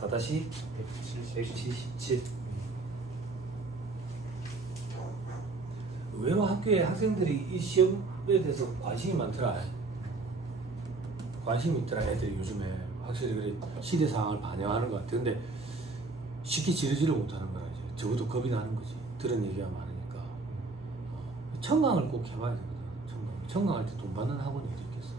4-177. 의외로 학교에 학생들이 이 시험에 대해서 관심이 많더라. 관심이 있더라. 애들이 요즘에 확실히 그래 시대 상황을 반영하는 것 같아. 근데 쉽게 지르지를 못하는 거야. 이제 적어도 겁이 나는 거지. 들은 얘기가 많으니까. 청강을 꼭 해봐야 되거든. 청강할 때 돈 받는 학원이 어디 있겠어.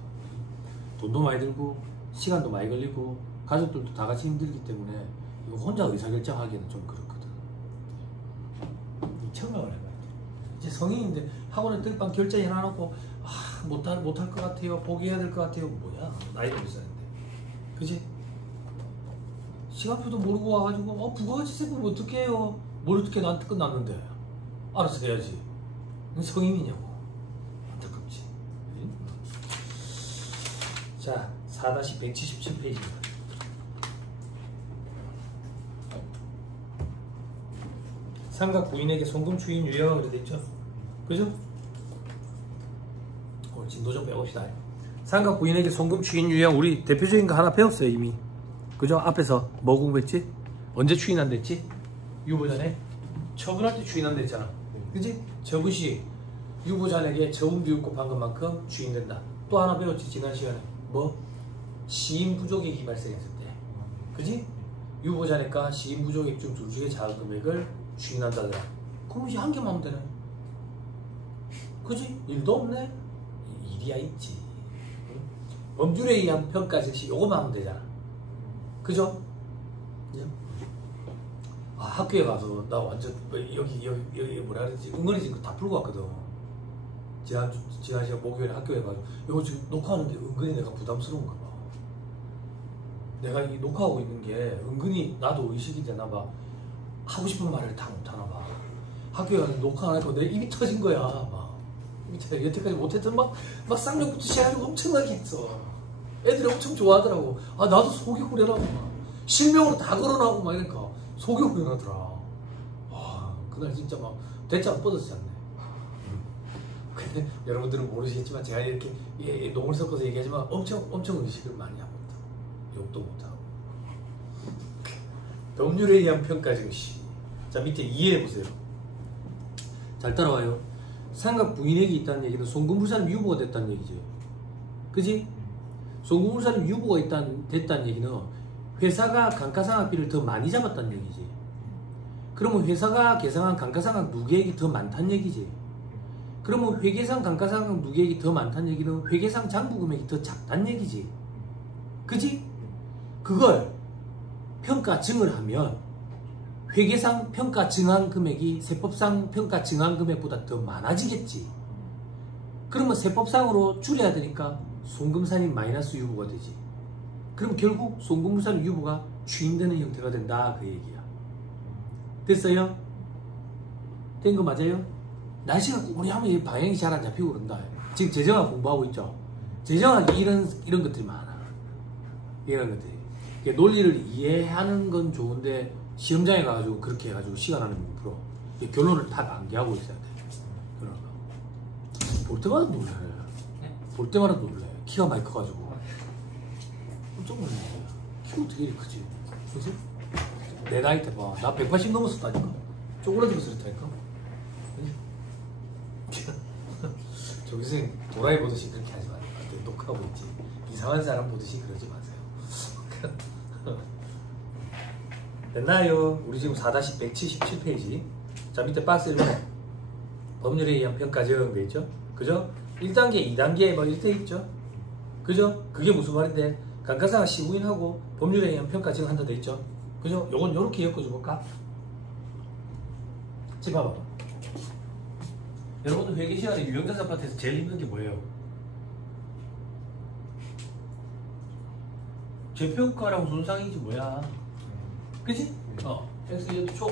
돈도 많이 들고 시간도 많이 걸리고 가족들도 다 같이 힘들기 때문에 이거 혼자 의사결정하기에는 좀 그렇거든. 청강을 해봐야 돼. 이제 성인인데 학원에 들방 결제해놔놓고 못할 것 같아요. 포기해야 될 것 같아요. 뭐야? 나이도 비싸는데. 그지? 시간표도 모르고 와가지고 부가가치 세금 어떻게 해요? 뭘 어떻게 나한테 끝났는데 알아서 해야지. 성인이냐고. 안타깝지. 자, 4-177페이지입니다. 삼각 부인에게 송금 추인 유형은 그래 됐죠? 그죠? 오늘 진도 좀 빼봅시다. 삼각 부인에게 송금 추인 유형 우리 대표적인 거 하나 배웠어요 이미. 그죠? 앞에서 뭐 공부했지? 언제 추인한댔지? 유보자네? 처분할 때 추인한다 했잖아. 그지? 처분시 유보자에게 처분 비율 곱한 것만큼 추인된다. 또 하나 배웠지 지난 시간에. 뭐? 시인 부족액이 발생했을 때. 그지? 유보자네가 시인 부족액 중 둘 중에 작은 금액을 추인한다더라. 그럼 이제 한 개만 하면 되네. 그지? 일도 없네? 일이야 있지. 응? 법률에 의한 평가 즉시 요거만 하면 되잖아. 그죠? 학교에 가서 나 완전 여기 뭐라 그랬지? 은근히 지금 다 풀고 왔거든. 지난 시간 목요일에 학교에 가서 이거 지금 녹화하는 게 은근히 내가 부담스러운가 봐. 내가 이 녹화하고 있는 게 은근히 나도 의식이 되나 봐. 하고 싶은 말을 다 못하나 봐. 학교에 가서 녹화 안 하고 내 입이 터진 거야. 막 여태까지 못했던 막 쌍욕부터 시작해가지고 엄청나게 했어. 애들이 엄청 좋아하더라고. 나도 속이 후련하고 막 실명으로 다 걸어나오고 막 이러니까 속이 후련하더라. 그날 진짜 막 대짜 뻗었지 않네. 근데 여러분들은 모르시겠지만 제가 이렇게 농을 섞어서 얘기하지만 엄청 의식을 많이 합니다. 욕도 못하고. 법률에 의한 평가 증시. 자, 밑에 이해해보세요. 잘 따라와요. 삼각 부인액이 있다는 얘기는 송금부사는 유보가 됐다는 얘기지. 그지? 송금부사는 유보가 됐다는 얘기는 회사가 감가상각비를 더 많이 잡았다는 얘기지. 그러면 회사가 계상한 감가상각 누계액이 더 많다는 얘기지. 그러면 회계상 감가상각 누계액이 더 많다는 얘기는 회계상 장부금액이 더 작다는 얘기지. 그지? 그걸 평가 증을 하면 회계상 평가 증한 금액이 세법상 평가 증한 금액보다 더 많아지겠지. 그러면 세법상으로 줄여야 되니까 송금산인 마이너스 유보가 되지. 그럼 결국 송금부산 유보가 추인되는 형태가 된다 그 얘기야. 됐어요? 된 거 맞아요? 날씨가 우리 하면 방향이 잘 안 잡히고 그런다. 지금 재정학 공부하고 있죠. 재정학이 이런 것들이 많아. 이런 것들이. 논리를 이해하는 건 좋은데 시험장에 가가지고 그렇게 해가지고 시간 안에 못 풀어. 결론을 다 암기하고 있어야 돼. 그러니까 볼 때마다 놀래. 볼 때마다 놀래. 키가 많이 커가지고. 깜짝 놀래. 키가 어떻게 이렇게 크지? 그치? 내 나이 때 봐. 나 180 넘었었다니까. 쪼그라들어서 그랬다니까. 저 교수님 도라이 보듯이 그렇게 하지 마세요. 녹화하고 있지. 이상한 사람 보듯이 그러지 마세요. 됐나요? 우리 지금 4-177페이지. 자, 밑에 박스 1번에 법률에 의한 평가정 돼 있죠? 그죠? 1단계, 2단계 뭐 이렇게 있죠? 그죠? 그게 무슨 말인데? 감가상각 시부인하고 법률에 의한 평가정 한다 돼 있죠? 그죠? 요건 요렇게 엮어줘 볼까? 지금 봐봐. 여러분들 회계 시간에 유형자산 파트에서 제일 힘든 게 뭐예요? 재평가랑 손상이지 뭐야. 그치? X1년도 초,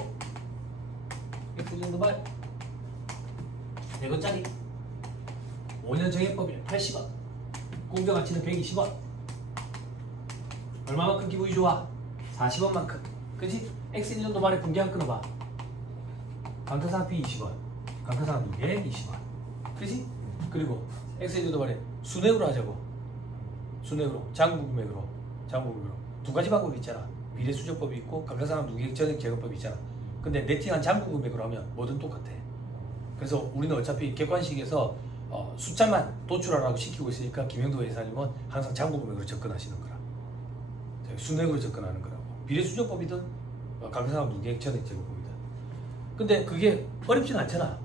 X1년도 말, 100원짜리, 5년 정액법이 80원, 공정가치는 120원, 얼마만큼 기분이 좋아? 40원만큼. 그치? X1년도 말에 분기한 끊어봐. 감가상각비 20원, 감가상각 누계 20원. 그치? 그리고 X1년도 말에 순액으로 하자고. 순액으로, 장부금액으로 두 가지 방법이 있잖아. 비례수적법이 있고 감가상각 누계액 전액 제거법이 있잖아. 근데 네팅한 잔고 금액으로 하면 뭐든 똑같아. 그래서 우리는 어차피 객관식에서 숫자만 도출하라고 시키고 있으니까 김영도 회사님은 항상 잔고 금액으로 접근하시는 거라. 순액으로 접근하는 거라고. 비례수적법이든 감가상각 누계액 전액 제거법이든. 근데 그게 어렵진 않잖아.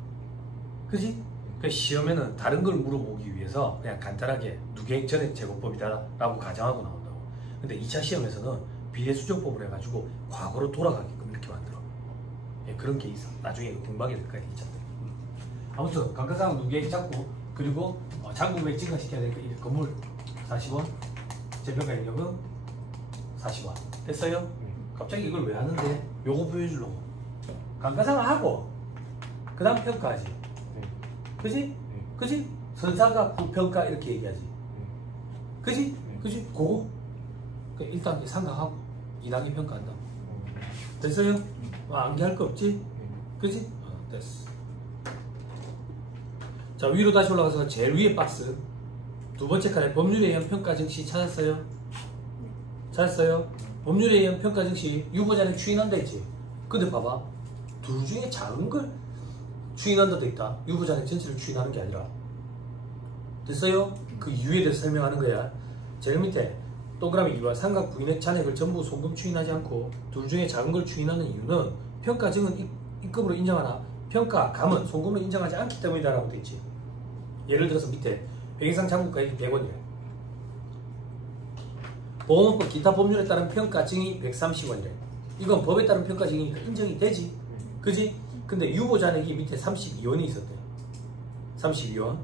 그지? 그 시험에는 다른 걸 물어보기 위해서 그냥 간단하게 누계액 전액 제거법이다 라고 가정하고 나온다고. 근데 2차 시험에서는 비례수적법을 해가지고 과거로 돌아가게끔 이렇게 만들어. 예, 그런 게 있어. 나중에 공부하게 될 거야, 2차 때. 아무튼 감가상각 누계액 잡고 그리고 잔고금액 증가시켜야 되니까 이 건물 40원, 재평가 인력은 40원. 됐어요? 갑자기 이걸 왜 하는데? 요거 보여주려고. 감가상각 하고 그 다음 평가하지. 그지? 그지? 선상각 부평가 이렇게 얘기하지. 그지? 그지? 그거 일단 상각하고 2단계 평가한다. 됐어요? 암기할 거 없지? 그지? 됐어. 자, 위로 다시 올라가서 제일 위에 박스 두 번째 칸에 법률에 의한 평가 증시 찾았어요? 찾았어요? 법률에 의한 평가 증시 유보자는 추인한다 했지? 근데 봐봐, 둘 중에 작은 걸 추인한다 돼 있다. 유보자는 전체를 추인하는 게 아니라. 됐어요? 그 이유에 대해서 설명하는 거야. 제일 밑에 동그라미 2번 삼각 부인액 잔액을 전부 송금 추인하지 않고 둘 중에 작은 걸 추인하는 이유는 평가증은 입금으로 인정하나 평가감은 송금으로 인정하지 않기 때문이다 라고 돼 있지. 예를 들어서 밑에 백인상 잔고가액이 100원이래. 보험업법 기타 법률에 따른 평가증이 130원이래. 이건 법에 따른 평가증이니까 인정이 되지. 그지? 근데 유보잔액이 밑에 32원이 있었대. 32원.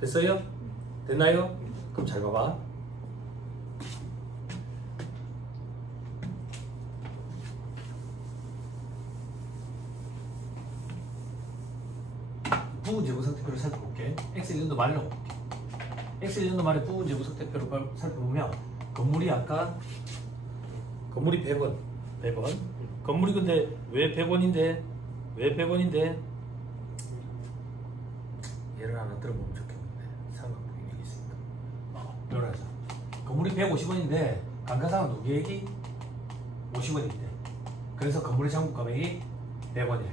됐어요? 됐나요? 그럼 잘 봐봐. 부분 재무 상태표를 살펴볼게. 엑셀 1년도 말로 볼게. 엑셀 1년도 말에 부분 재무 상태표를 살펴보면 건물이 아까 건물이 100원. 100원. 건물이 근데 왜 100원인데? 왜 100원인데? 예를 하나 들어보면 좋겠는데. 상관부인이 있으니까. 이걸 하자. 건물이 150원인데 감가상각 누계액이 50원인데. 그래서 건물의 잔고가액이 100원이래.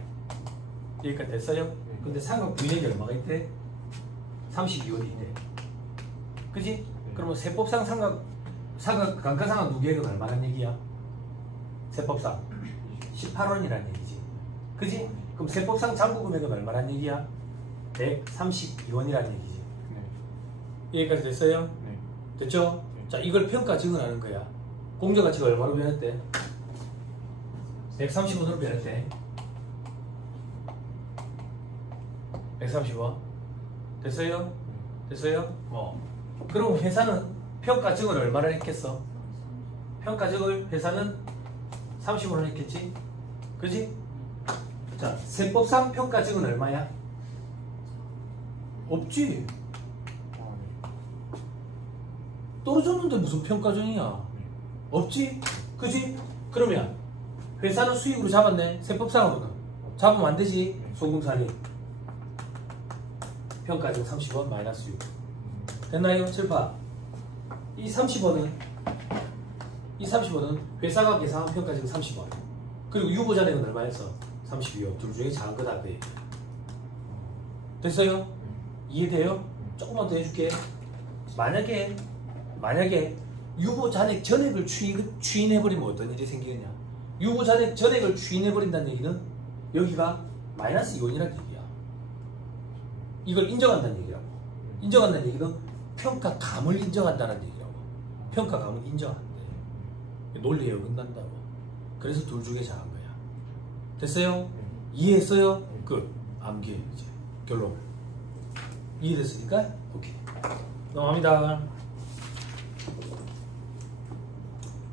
여기까지 됐어요? 근데 상각 부인액이 얼마가 있대? 32원이 있대. 그지? 그러면 세법상 감가상각 누계액은 얼마란 얘기야? 세법상 18원이란 얘기지. 그지? 그럼 세법상 잔고금액은 얼마란 얘기야? 132원이란 얘기지. 여기까지 됐어요? 됐죠? 자, 이걸 평가 증언하는 거야. 공정가치가 얼마로 변했대? 130원으로 변했대. 130원. 됐어요? 됐어요? 그럼 회사는 평가증을 얼마를 했겠어? 평가증을 회사는 30원을 했겠지? 그지? 자, 세법상 평가증은 얼마야? 없지. 떨어졌는데 무슨 평가증이야? 없지? 그지? 그러면 회사는 수익으로 잡았네. 세법상으로는 잡으면 안 되지. 송금산이 평가증 30원 마이너스 6. 됐나요? 7파. 이 30원은 회사가 계산한 평가증 30원. 그리고 유보잔액은 얼마였어? 32원. 둘 중에 작은 거다. 네. 됐어요? 이해돼요? 조금만 더 해줄게. 만약에 유보잔액 전액을 추인해버리면 어떤 일이 생기느냐? 유보잔액 전액을 추인해버린다는 얘기는 여기가 마이너스 2원이라는 얘기야. 이걸 인정한다는 얘기라고. 인정한다는 얘기는 평가감을 인정한다는 얘기라고. 평가감은 인정 안 돼. 논리에 어긋난다고. 그래서 둘 중에 작은 거야. 됐어요? 이해했어요? 끝. 암기해 이제 결론. 이해됐으니까 오케이. 넘어갑니다.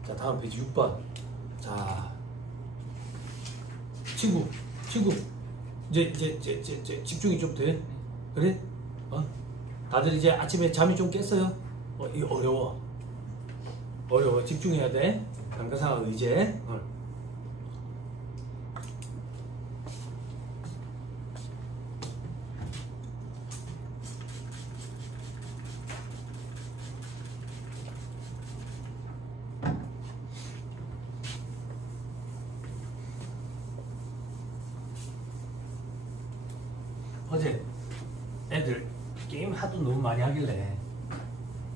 자, 다음 페이지 6번. 자, 친구 이제 집중이 좀 돼? 그래? 다들 이제 아침에 잠이 좀 깼어요? 이거 어려워. 집중해야 돼. 감가상각 의제. 어제 애들 게임 하도 너무 많이 하길래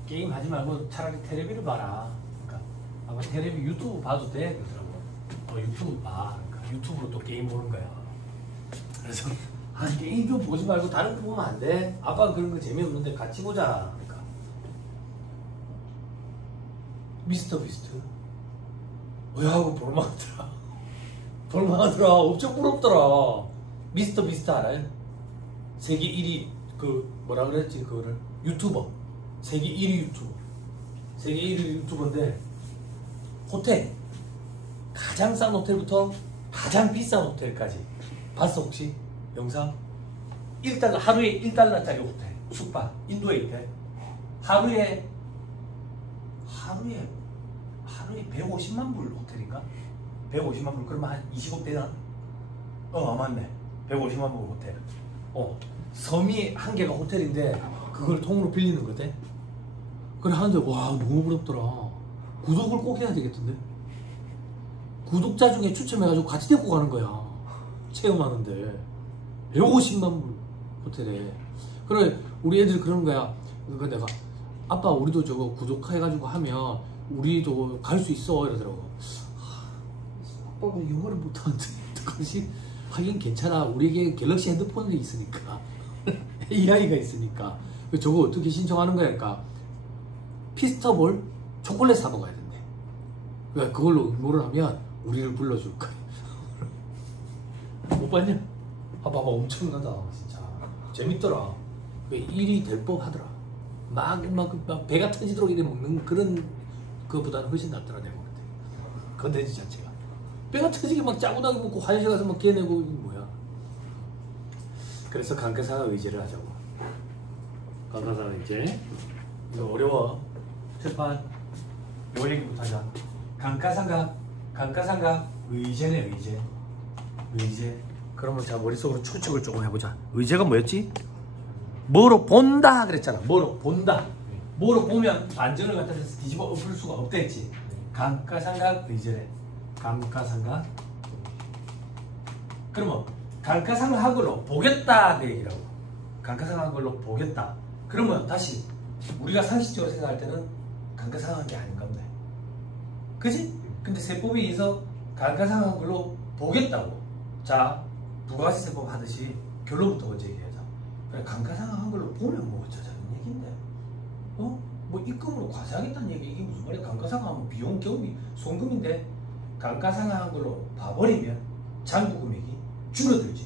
게임 하지 말고 차라리 텔레비를 봐라. 그러니까 아마 텔레비 유튜브 봐도 돼 그러더라고. 유튜브 봐. 그러니까 유튜브로 또 게임 보는 거야. 그래서 게임 좀 보지 말고 다른 거 보면 안 돼? 아빠가 그런 거 재미없는데 같이 보자. 그러니까 미스터 비스트 야 하고 볼만하더라. 볼만하더라. 엄청 부럽더라. 미스터 비스트 알아요? 세계 1위 그 뭐라 그랬지 그거를 유튜버 세계 1위 유튜버 세계 1위 유튜버인데 호텔 가장 싼 호텔부터 가장 비싼 호텔까지 봤어 혹시? 영상? 1달러 하루에 1달러짜리 호텔 숙박 인도에 있대. 하루에 150만 불 호텔인가? 150만 불 그러면 한 20억대나? 맞네 150만 불 호텔. 섬이 한 개가 호텔인데 그걸 통으로 빌리는 거대. 그래 하는데 와 너무 부럽더라. 구독을 꼭 해야 되겠던데. 구독자 중에 추첨해가지고 같이 데리고 가는 거야. 체험하는데 150만 불 호텔에. 그래 우리 애들 그러는 거야. 그러니까 내가 아빠 우리도 저거 구독해가지고 하면 우리도 갈 수 있어 이러더라고. 아빠가 영어를 못하는데 어떡하지? 하긴 괜찮아. 우리에게 갤럭시 핸드폰이 있으니까 AI가 있으니까. 저거 어떻게 신청하는 거야? 그러니까 피스터볼 초콜릿 사 먹어야 된대. 그러니까 그걸로 응모를 하면 우리를 불러줄 거야. 못 봤냐? 봐봐 엄청나다 진짜. 재밌더라. 1위 될 법 하더라. 막 배가 터지도록 이래 먹는 그런 그거보다는 훨씬 낫더라 내가 볼때. 컨텐츠 자체가 배가 터지게 막 짜고나게 먹고 화장실 가서 막 개내고 이게 뭐야. 그래서 감가상각 의제를 하자고. 감가상각 의제 이거 어려워. 첫판 요 얘기부터 하자. 감가상각 의제네. 의제. 그러면 자 머릿속으로 추측을 조금 해보자. 의제가 뭐였지? 뭐로 본다 그랬잖아. 뭐로 본다. 뭐로 보면 반전을 갖다 대서 뒤집어 엎을 수가 없겠지. 감가상각 의제래. 감가상각. 그러면 감가상각한 걸로 보겠다 그 얘기라고. 감가상각한 걸로 보겠다. 그러면 다시 우리가 상식적으로 생각할 때는 감가상각한 게 아닌가 보네. 그지? 근데 세법에 의해서 감가상각한 걸로 보겠다고. 자 부가가치세법 하듯이 결론부터 먼저 얘기하자. 그래 감가상각한 걸로 보면 뭐 어쩌자는 얘기인데. 뭐 입금으로 과세하겠다는 얘기 이게 무슨 말이야? 감가상각하면 비용 경비 송금인데 감가상각한 걸로 봐버리면 잔고 금액이 줄어들지.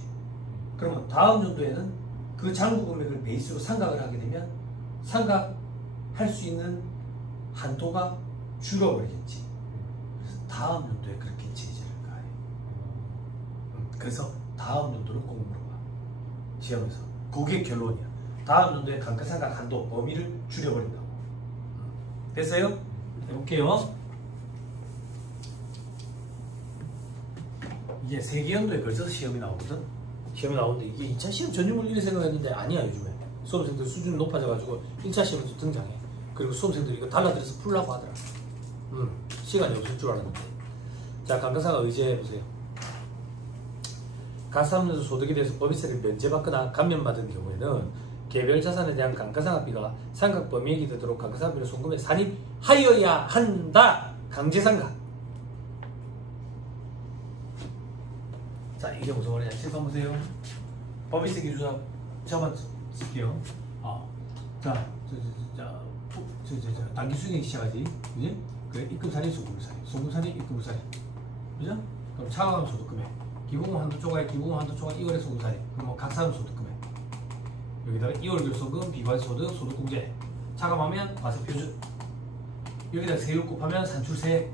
그러면 다음 연도에는 그 잔고 금액을 베이스로 상각을 하게 되면 상각할 수 있는 한도가 줄어버리겠지. 그래서 다음 연도에 그렇게 제재를 가해. 그래서 다음 연도는 꼭 물어봐. 시험에서. 그게 결론이야. 다음 연도에 감가상각 한도 범위를 줄여버린다고. 됐어요? 해볼게요. 이게 세개 연도에 걸쳐서 시험이 나오거든. 시험이 나오는데 이게 2차 시험 전유물 이렇게 생각했는데 아니야. 요즘에 수험생들 수준이 높아져가지고 1차 시험에서 등장해. 그리고 수험생들이 이거 달라들여서 풀라고 하더라. 시간이 없을 줄 알았는데. 자 감가상각 의제 해보세요. 가산하면서 소득에 대해서 법인세를 면제받거나 감면받은 경우에는 개별 자산에 대한 감가상각비가 상각 범위액이 되도록 감가상각비를 송금에 산입하여야 한다. 강제상각. 자 이게 무슨 말이냐. 칠판 보세요. 법인세 기준하고 저만 쓸게요. 단기수익 시작하지. 그지? 그래 입금산입 송금산입. 송금산입 입금산입. 그죠? 그럼 차감 소득금액. 기부금 한도 초과에 기부금 한도 초과 2월의 소득산입. 그럼 뭐 각사금 소득금액. 여기다가 2월 교소금, 비과세 소득, 소득공제. 차감하면 과세 표준. 여기다가 세율 곱하면 산출세.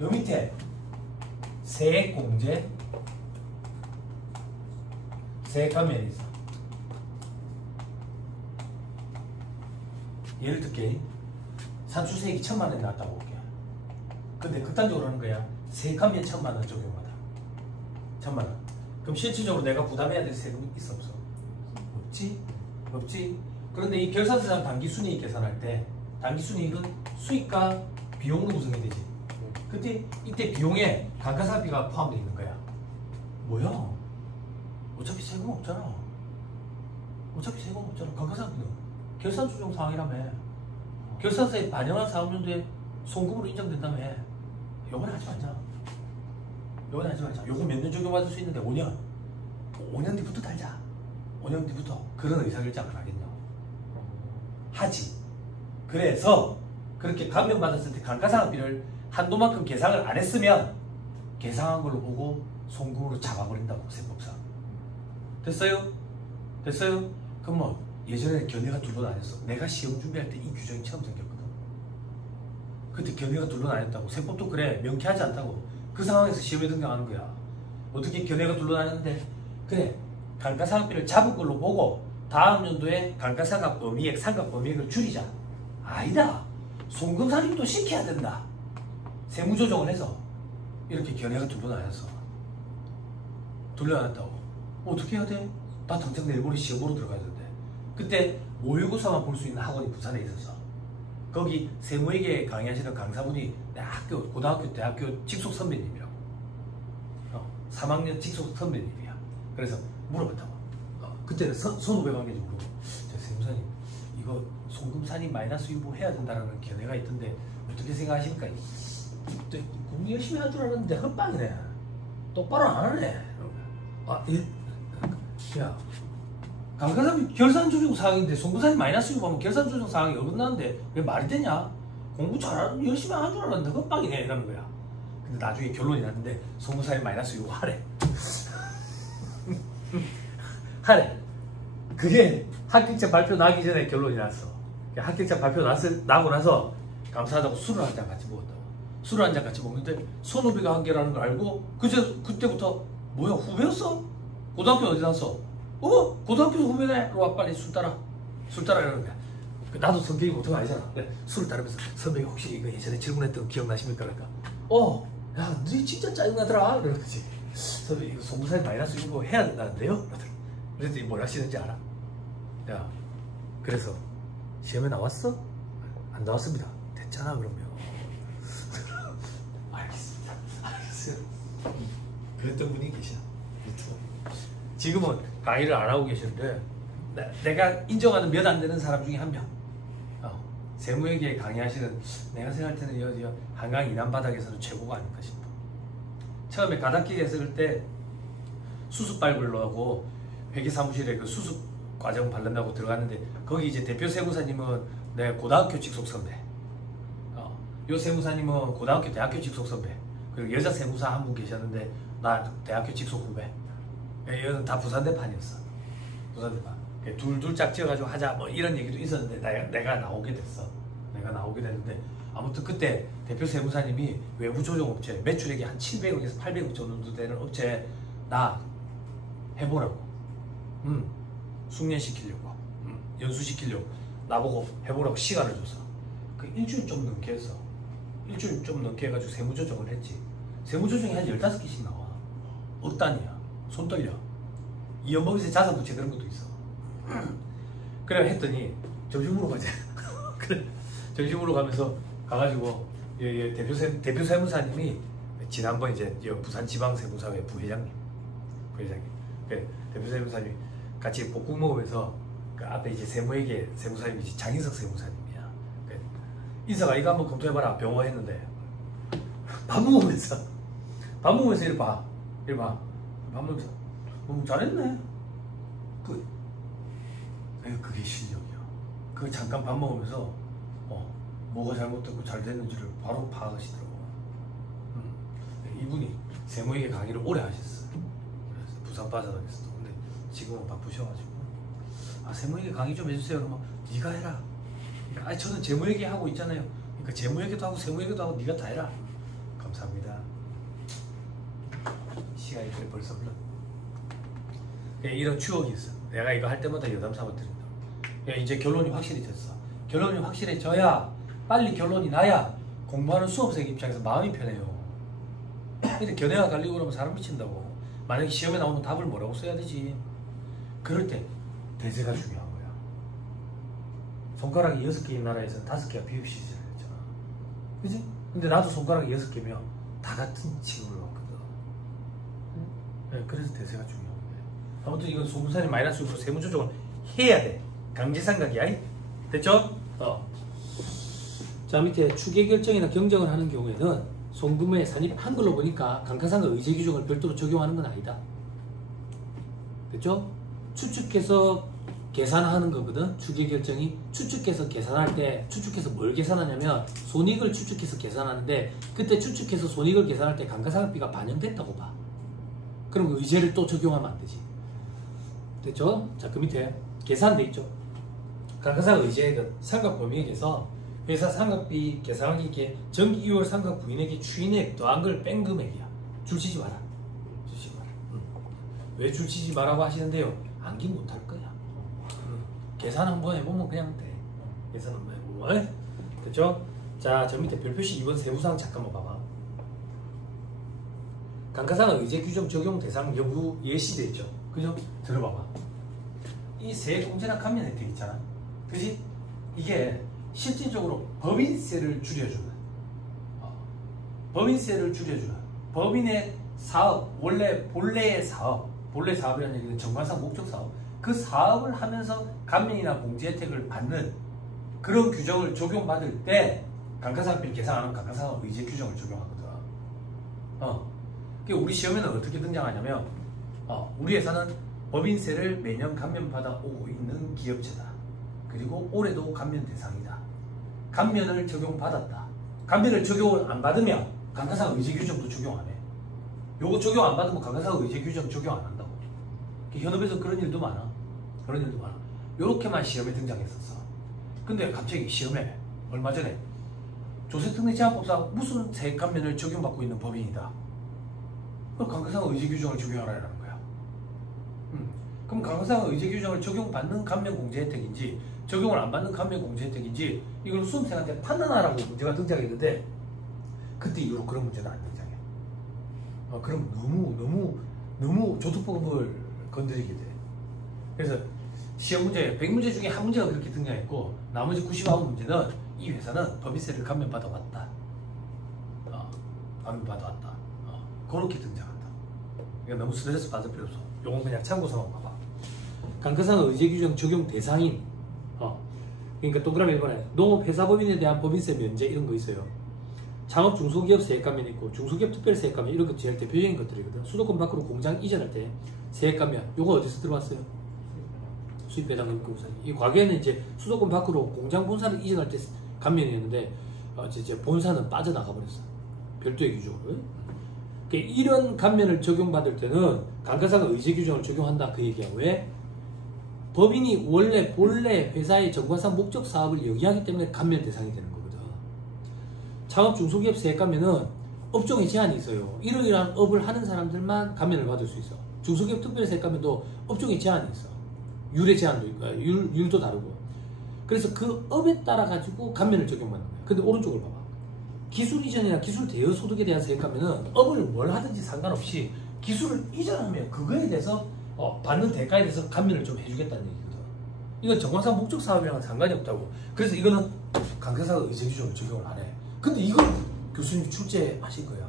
요 밑에 세액공제, 세액감면이 있어. 예를 들게 산출세액이 1000만원이 나왔다고 볼게. 근데 극단적으로 하는 거야. 세액감면 1000만원 적용받아. 1000만원. 그럼 실질적으로 내가 부담해야 될 세금이 있어 없어? 없지. 그런데 이 결산서상 당기순이익 계산할 때 당기순이익은 수익과 비용으로 구성이 되지. 근데 이때 비용에 감가상각비가 포함되어 있는 거야. 뭐야? 어차피 세금 없잖아. 어차피 세금 없잖아. 감가상각비는 결산 조정 사항이라며. 결산서에 반영한 사업연도에 송금으로 인정된다며. 요건 하지 말자. 요건 하지 말자. 요거 몇 년 적용받을 수 있는데 5년. 5년 뒤부터 달자. 5년 뒤부터. 그런 의사결정을 하겠냐. 하지. 그래서 그렇게 감면받았을 때 감가상각비를 한도만큼 계상을 안 했으면 계상한 걸로 보고 송금으로 잡아버린다고 세법상. 됐어요? 됐어요? 그럼 뭐 예전에 견해가 둘러다녔어. 내가 시험 준비할 때 이 규정이 처음 생겼거든. 그때 견해가 둘러다녔다고. 세법도 그래. 명쾌하지 않다고. 그 상황에서 시험에 등장하는 거야. 어떻게 견해가 둘러다녔는데 그래. 감가상각비를 잡은 걸로 보고 다음 연도에 감가상각 범위액, 상각 범위액을 줄이자. 아니다. 송금 살인도 시켜야 된다. 세무조정을 해서 이렇게 견해가 둘러다녔어. 둘러다녔다고. 어떻게 해야 돼? 나 당장 내일 모레 시험 보러 들어가야 되는데. 그때 모의고사만 볼 수 있는 학원이 부산에 있었어. 거기 세무회계 강의하시는 강사분이 내 학교, 고등학교, 대학교 직속 선배님이라고. 3학년 직속 선배님이야. 그래서 물어봤다고. 그때는 선후배 관계인지 모르고. 저 세무사님, 이거 송금산인 마이너스 유보 해야 된다는 견해가 있던데 어떻게 생각하십니까? 공부 열심히 할 줄 알았는데 헛방이네. 똑바로 안 하네. 아, 예? 야, 감가상각비 결산조정 사항인데 송금산인 마이너스 유보하면 결산조정 사항이 어긋나는데 왜 말이 되냐? 공부 열심히 한 줄 알았는데 헛방이네 이러는 거야. 근데 나중에 결론이 났는데 송금산인 마이너스 유보 하래. 하래. 그게 합격자 발표 나기 전에 결론이 났어. 합격자 발표 나고 나서 감사하다고 술을 한 잔 같이 먹었다고. 술을 한 잔 같이 먹는데 선후배가 한 개라는 걸 알고 그때부터 뭐야 후배였어? 고등학교 어디 나왔어? 고등학교 후배네. 와 빨리 술 따라. 술 따라 이러는 거야. 나도 성격이 보통 아니잖아. 그래, 술을 따르면서 선배가 혹시 이거 예전에 질문했던 거 기억나십니까? 그러니까 야 너 진짜 짜증나더라. 이러는 거지. 선배 이거 송금산인 마이너스 유보 해야 된다는데요? 그랬더니 뭘 하시는지 알아? 야 그래서 시험에 나왔어? 안 나왔습니다. 됐잖아 그러면. 알겠습니다. 알겠어요. 그랬던 분이 계시나? 지금은 강의를 안 하고 계시는데 내가 인정하는 몇 안 되는 사람 중에 한 명. 세무회계에 강의하시는 내가 생각할 때는 한강 이남 바닥에서는 최고가 아닐까 싶어. 처음에 가닥기계 했을 때 수습 밟으려고 하고 회계사무실에 그 수습 과정 바른다고 들어갔는데 거기 이제 대표 세무사님은 내 고등학교 직속 선배. 요 세무사님은 고등학교 대학교 직속 선배. 그리고 여자 세무사 한 분 계셨는데 나 대학교 직속 후배. 이거는 다 부산대판이었어. 부산대판. 둘 짝지어가지고 하자 뭐 이런 얘기도 있었는데 내가 나오게 됐어. 내가 나오게 됐는데 아무튼 그때 대표 세무사님이 외부 조정업체 매출액이 한 700억에서 800억 정도 되는 업체 나 해보라고. 숙련시키려고. 연수시키려고. 나보고 해보라고 시간을 줬어. 그 일주일 좀 넘게 했어. 일주일 좀 넘게 해가지고 세무조정을 했지. 세무조정이 한 15개씩 나와. 억 단위야. 손 떨려. 이연봉에서 자산부채 그런 것도 있어. 그래 했더니 점심으로 가자. 그래 점심으로 가면서 가가지고 대표 세무사님이 지난번 이제 부산지방세무사회 부회장님 그래 대표 세무사님이 같이 볶음 먹으면서 그 앞에 이제 세무회계 세무사님이 장인석 세무사님이야. 그래, 인사가 이거 한번 검토해봐라 병호 했는데 밥 먹으면서 이리 봐 밥 먹으면서 잘했네. 그게 실력이야. 그 잠깐 밥 먹으면서 뭐가 잘못됐고 잘 됐는지를 바로 파악하시더라고. 이분이 세무회계 강의를 오래 하셨어. 그래서 부산바사닥에서도. 근데 지금은 바쁘셔가지고 세무회계 강의 좀 해주세요. 그러면 네가 해라. 그러니까, 저는 재무회계 하고 있잖아요. 그러니까 재무회계도 하고 세무회계도 하고 네가 다 해라. 감사합니다. 시간이 그래 벌써 흘러. 이런 추억이 있어. 내가 이거 할 때마다 여담 삼아 드린다. 이제 결론이 확실히 됐어. 결론이 확실해져야 빨리 결론이 나야 공부하는 수험생 입장에서 마음이 편해요. 근데 견해가 갈리고 그러면 사람 미친다고. 만약에 시험에 나오면 답을 뭐라고 써야 되지? 그럴 때 대세가 중요한 거야. 손가락이 6개인 나라에서는 5개가 비읍시잖아. 그지? 근데 나도 손가락이 6개면 다 같은 칭호를 받거든. 그래서 대세가 중요한 거야. 아무튼 이건 송금산인 마이너스 6% 세무조정을 해야 돼. 강제상각이야. 됐죠? 자, 밑에 추계 결정이나 경정을 하는 경우에는 송금에 산입 한글로 보니까 감가상각 의제 규정을 별도로 적용하는 건 아니다. 됐죠? 추측해서 계산하는 거거든. 추계 결정이 추측해서 계산할 때 추측해서 뭘 계산하냐면 손익을 추측해서 계산하는데 그때 추측해서 손익을 계산할 때 감가상각비가 반영됐다고 봐. 그럼 그 의제를 또 적용하면 안 되지. 됐죠? 자, 그 밑에 계산돼 있죠. 감가상각 의제액은 상각 범위액에서 회사 상각비 계산하기에 정기 2월 상각 부인에게 추인액 더한 걸 뺀 금액이야. 줄치지 마라. 줄치지 마라. 왜 줄치지 마라고 하시는데요? 암기 못할 거야. 계산 한번 해보면 그냥 돼. 계산 한번 해보면. 됐죠? 자, 저 밑에 별표시 2번 세부사항 잠깐만 봐봐. 감가상각 의제 규정 적용 대상 여부 예시돼 있죠. 그죠? 들어봐봐. 이 세액공제나 감면 혜택 있잖아. 그지? 이게 실질적으로 법인세를 줄여주는 법인세를 줄여주는 법인의 사업, 본래의 사업, 본래 사업이라는 얘기는 정관상 목적 사업, 그 사업을 하면서 감면이나 공제 혜택을 받는 그런 규정을 적용받을 때 감가상각비를 계산하는 감가상각 의제 규정을 적용하거든. 우리 시험에는 어떻게 등장하냐면 우리 회사는 법인세를 매년 감면받아 오고 있는 기업체다. 그리고 올해도 감면 대상이다. 감면을 적용받았다. 감면을 적용을 안 받으면 감가상각 의제 규정도 적용 안 해. 요거 적용 안 받으면 감가상각 의제 규정 적용 안 한다고. 현업에서 그런 일도 많아. 그런 일도 많아. 요렇게만 시험에 등장했었어. 근데 갑자기 시험에 얼마 전에 조세특례제한법상 무슨 세액 감면을 적용받고 있는 법인이다. 그럼 감가상각 의제 규정을 적용하라는 거야. 그럼 감가상각 의제 규정을 적용받는 감면 공제 혜택인지 적용을 안 받는 감면 공제 혜택인지 이걸 수험생한테 판단하라고 문제가 등장했는데 그때 이후로 그런 문제는 안 등장해. 그럼 너무 조특법을 건드리게 돼. 그래서 시험 문제 100문제 중에 한 문제가 그렇게 등장했고 나머지 99문제는 이 회사는 법인세를 감면받아 왔다. 감면받아 왔다. 그렇게 등장한다. 그러니까 너무 스트레스 받을 필요 없어. 요건 그냥 참고서만 봐봐. 감가상각 의제 규정 적용 대상인 그러니까 동그라미 1번에 농업회사법인에 대한 법인세 면제 이런 거 있어요. 창업 중소기업 세액감면 있고 중소기업 특별세액감면 이런 거 제일 대표적인 것들이거든. 수도권 밖으로 공장 이전할 때 세액감면 요거 어디서 들어왔어요? 수입배당금공사. 이 과거에는 이제 수도권 밖으로 공장 본사를 이전할 때 감면이었는데 이제 본사는 빠져나가 버렸어. 별도의 규정으로. 그러니까 이런 감면을 적용받을 때는 감가상각 의제 규정을 적용한다 그 얘기야. 왜? 법인이 원래 본래 회사의 정관상 목적 사업을 영위하기 때문에 감면 대상이 되는 거거든. 창업 중소기업 세액 감면은 업종에 제한이 있어요. 이러이러한 업을 하는 사람들만 감면을 받을 수 있어. 중소기업 특별세액 감면도 업종에 제한이 있어. 율의 제한도 있고, 율도 다르고. 그래서 그 업에 따라 가지고 감면을 적용받는 거야. 근데 오른쪽을 봐봐. 기술 이전이나 기술 대여 소득에 대한 세액 감면은 업을 뭘 하든지 상관없이 기술을 이전하면 그거에 대해서 받는 대가에 대해서 감면을 좀 해주겠다는 얘기거든. 이건 정관상 목적 사업이랑은 상관이 없다고. 그래서 이거는 감가상각 의제 규정을 적용을 안 해. 근데 이걸 교수님이 출제하신 거야.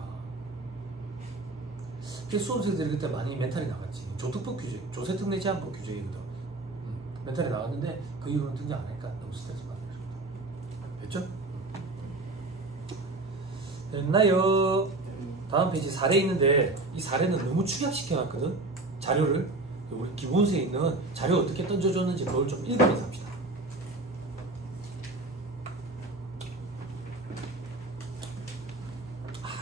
그래서 수험생들이 그때 많이 멘탈이 나갔지. 조특법 규제, 조세특례 제한법 규제이거든. 멘탈이 나갔는데 그 이후로는 등장 안 하니까 너무 스트레스 받는 거죠. 됐죠? 됐나요? 다음 페이지 사례 있는데 이 사례는 너무 축약시켜놨거든. 자료를. 우리 기본서에 있는 자료 어떻게 던져줬는지 그걸 좀 읽으면서 합시다.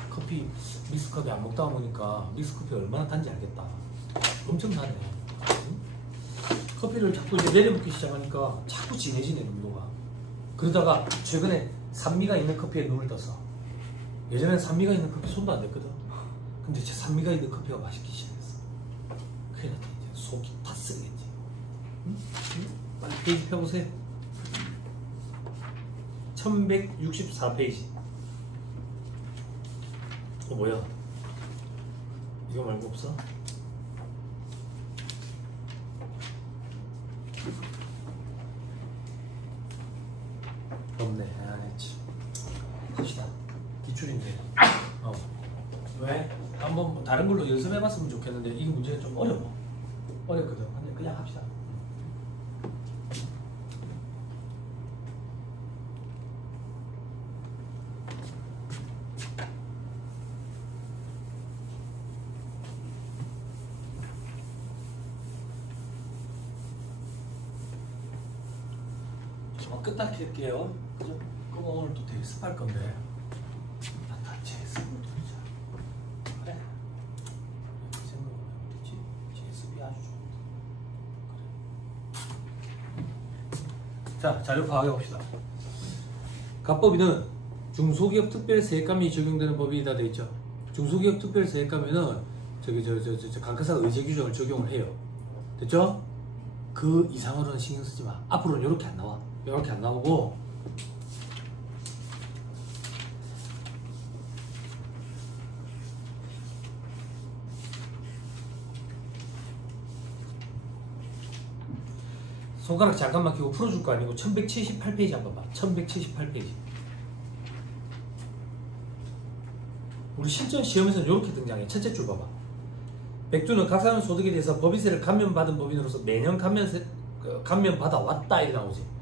커피 믹스커피 안 먹다 보니까 믹스커피 얼마나 단지 알겠다. 엄청나네. 커피를 자꾸 이제 내려먹기 시작하니까 자꾸 진해지네 농도가. 그러다가 최근에 산미가 있는 커피에 눈을 떴어. 예전엔 산미가 있는 커피 손도 안 댔거든. 근데 이제 산미가 있는 커피가 맛있기 시작했어. 큰일 났다. 이제 속이 다 쓰겠지. 응? 빨리 페이지 펴보세요. 1164페이지. 뭐야? 이거 말고 없어? 없네. 안 했지. 봅시다. 기출인데. 왜? 한번 뭐 다른 걸로 연습해봤으면 좋겠는데 이 문제가 좀 어려워. 어렵거든. 그냥 합시다. 좀 끝딱 할게요. 그죠? 그럼 오늘 또 대습할 건데. 나 제습을 돌리자. 그래. 이렇게 생각하면 되지. 제습이 아주 좋다. 그래. 자, 자료 파악해 봅시다. 갑법인은 중소기업 특별세액감이 적용되는 법이다 돼 있죠. 중소기업 특별세액감에는 감가상 의제 규정을 적용을 해요. 됐죠? 그 이상으로는 신경 쓰지 마. 앞으로는 이렇게 안 나와. 이렇게 안 나오고 손가락 잠깐만 끼고 풀어줄 거 아니고 1178페이지 한번 봐. 1178페이지. 우리 실전 시험에서는 이렇게 등장해. 첫째 줄 봐봐. 백두는 각 사람 소득에 대해서 법인세를 감면받은 법인으로서 매년 감면받아 왔다 이렇게 나오지.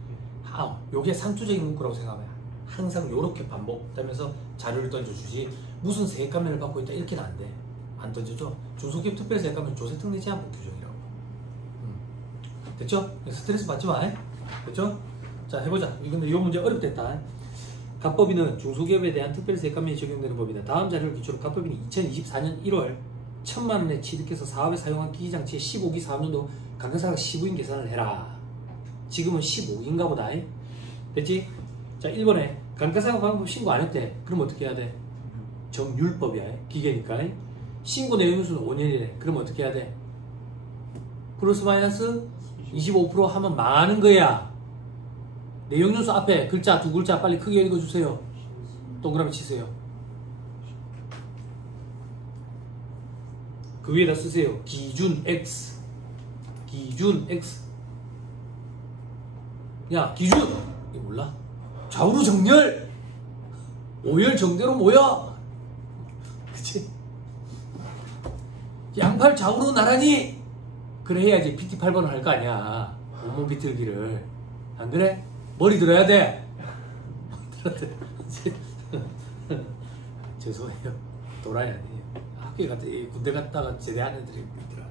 요게 상투적인 문구라고 생각해. 항상 요렇게 반복되면서 자료를 던져주지 무슨 세액 감면을 받고 있다 이렇게는 안 돼. 안 던져줘. 중소기업 특별세액 감면 조세특례 제한법 규정이라고. 됐죠? 스트레스 받지 마. 됐죠? 자, 해보자. 근데 이 문제 어렵겠다. 갑법인은 중소기업에 대한 특별세액 감면이 적용되는 법이다. 다음 자료를 기초로 갑법인이 2024년 1월 1000만원에 취득해서 사업에 사용한 기기장치의 15기 사업년도 감가상각 15인 계산을 해라. 지금은 15인가 보다. 됐지? 자, 1번에 감가상각 방법 신고 안 했대. 그럼 어떻게 해야 돼? 정률법이야. 기계니까. 신고 내용수는 5년이래. 그럼 어떻게 해야 돼? 플러스 마이너스 25% 하면 망하는 거야. 내용연수 앞에 글자 두 글자 빨리 크게 읽어주세요. 동그라미 치세요. 그 위에다 쓰세요. 기준 X. 기준 X. 야, 기준! 이거 몰라? 좌우로 정렬! 오열 정대로 모여! 그치? 양팔 좌우로 나란히! 그래 해야지 PT 8번을 할 거 아니야. 온몸 비틀기를. 안 그래? 머리 들어야 돼! 죄송해요. 도라이 아니에요. 학교에 갔다, 군대 갔다가 제대한 애들이 있더라.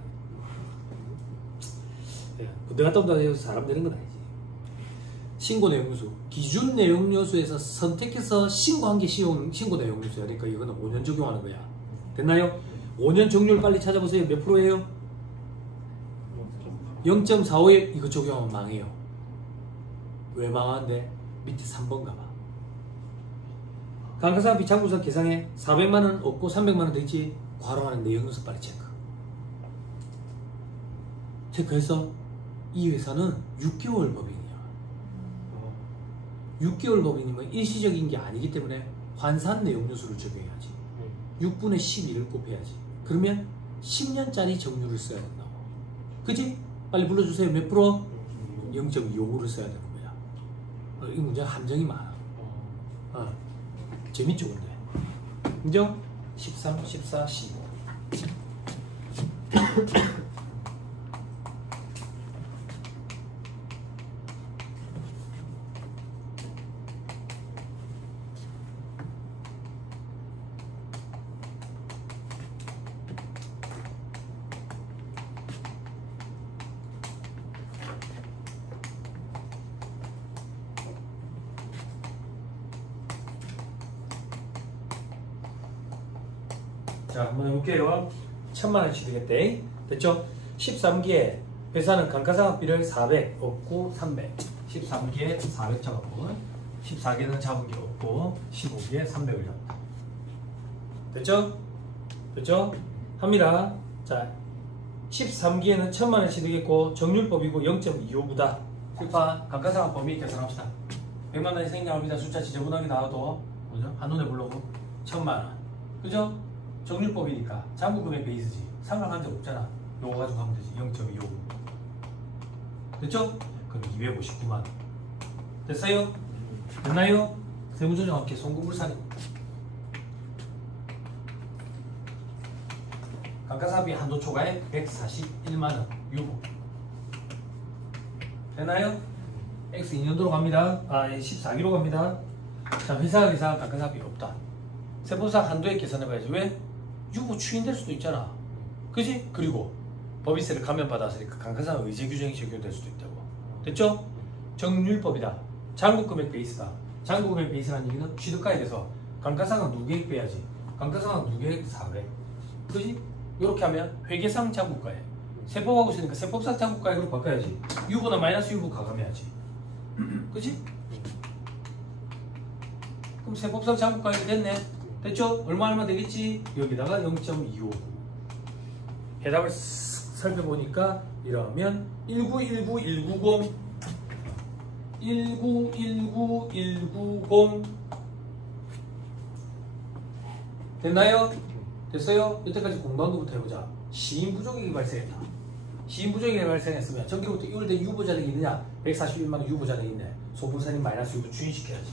군대 갔다 온다고 해서 사람 되는 건 아니지. 신고 내용요수. 기준 내용요수에서 선택해서 신고한 게 신고 내용요수야. 그러니까 이거는 5년 적용하는 거야. 됐나요? 5년 적률 빨리 찾아보세요. 몇 프로예요? 0.45에 이거 적용하면 망해요. 왜 망하는데? 밑에 3번 가봐. 감가상각비 장부서 계상에 400만원 없고 300만원 되지. 과로하는 내용요수 빨리 체크. 체크해서 이 회사는 6개월 법인이야. 6개월 법인이면 일시적인 게 아니기 때문에 환산 내용요수를 적용해야지. 6분의 12를 곱해야지. 그러면 10년짜리 정률을 써야 된다고. 그치? 빨리 불러주세요. 몇 프로? 0.25를 써야 되는 거야. 이 문제가 함정이 많아. 재밌죠, 근데? 인정? 13, 14, 15. 자, 한번 해볼게요. 1000만원 취득했대. 됐죠? 13기에 회사는 감가상각비를 400 없고 300. 13기에 400 잡았고 14기에는 잡은 게 없고 15기에 300을 잡았다. 됐죠? 됐죠? 합니다. 자, 13기에는 1000만원 취득했고 정률법이고 0.25보다 실파 감가상각 범위 계산합시다. 100만원이 생략합니다. 숫자 지저분하게 나와도 그죠? 한눈에 보려고 1000만원. 그죠? 정률법이니까 장부금액 베이스지. 상각한 적 없잖아. 요거 가지고 하면 되지. 0.25. 됐죠? 그럼 259만원. 됐어요? 됐나요? 세무조정 함께 송금불산이. 감가상각비 한도 초과액 141만원. 유보. 됐나요? X 2년도로 갑니다. 14기로 갑니다. 자, 회사 감가상각비 없다. 세법상 한도액 계산해봐야지. 왜? 유보 추인될 수도 있잖아. 그지? 그리고 법인세를 감면받았으니까 감가상각 의제 규정이 적용될 수도 있다고. 됐죠? 정률법이다. 잔고금액 베이스다. 잔고금액 베이스라는 얘기는 취득가에 대해서 감가상각 누계액 빼야지. 감가상각 누계액 400. 그지? 이렇게 하면 회계상 잔고가액. 세법하고 있으니까 세법상 잔고가액으로 바꿔야지. 유보나 마이너스 유보 가감해야지. 그지? 그럼 세법상 잔고가액이 됐네. 됐죠? 얼마 되겠지? 여기다가 0.259. 해답을 살펴보니까 이러면 1919190 1919190 됐나요? 됐어요? 여태까지 공부한거부터 해보자. 시인 부족액이 발생했다. 시인 부족액이 발생했으면 전기로부터 이월된 유보자력이 있느냐? 141만원 유보자력이 있네. 소분산인 마이너스 유보 주인시켜야지.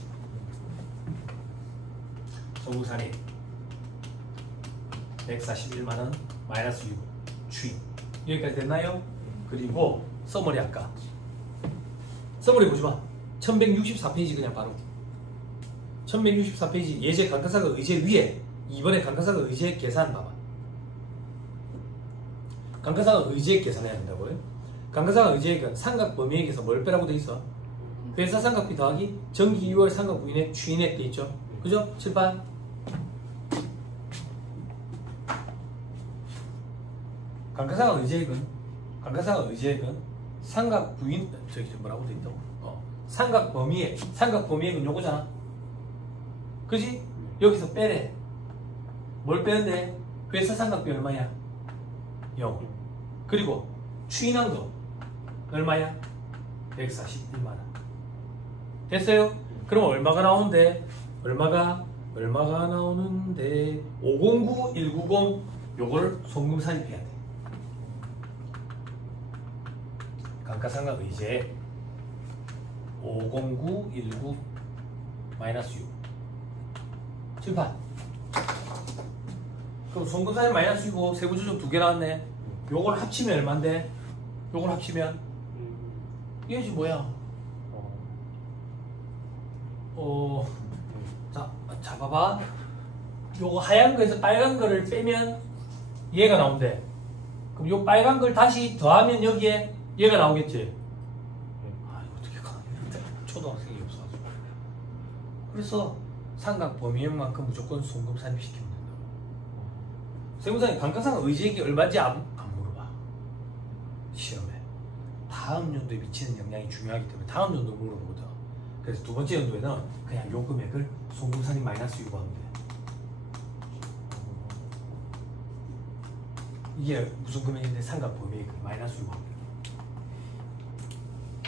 소분산인 141만원 마이너스 유보 주인. 여기까지 됐나요? 그리고 서머리 아까 서머리 보지마. 1164페이지 그냥 바로 1164페이지 예제 감가상각 의제 위에 이번에 감가상각 의제 계산 봐봐. 감가상각 의제 계산해야 된다고요. 감가상각 의제액은 상각 범위액에서 뭘 빼라고 돼 있어? 회사 상각비 더하기 정기 2월 상각 부인액 추인액 돼 있죠. 그죠? 칠판 감가상각 의제액은 상각 부인 저기 뭐라고 돼 있다고? 상각 범위액은 요거잖아. 그지? 여기서 빼래. 뭘 빼는데? 회사 상각비 얼마야? 0. 그리고 추인한 거 얼마야? 141만원. 됐어요? 그럼 얼마가 나오는데? 얼마가 나오는데? 509190 요걸 송금 산입해야 돼. 감가상각 의제 50919 마이너스 6 칠판. 그럼 송금산입 마이너스 6고 세부조정 2개 나왔네. 요걸 합치면 얼만데? 요걸 합치면 이게 뭐야? 자 봐봐. 요거 하얀 거에서 빨간 거를 빼면 얘가 나온대. 그럼 요 빨간 걸 다시 더하면 여기에 얘가 나오겠지. 아 이거 어떻게 가능해? 초등학생이 없어가지고. 그래서 상각 범위액만큼 무조건 송금 산입시키면 된다고. 세무사님 감가상각 의제액이 얼마인지 안 물어봐. 시험에. 다음 연도에 미치는 영향이 중요하기 때문에 다음 연도 물어보거든. 그래서 두 번째 연도에는 그냥 요 금액을 송금 산입 마이너스 유보하면 돼. 이게 무슨 금액인데 상각 범위액 마이너스 유보하면 돼.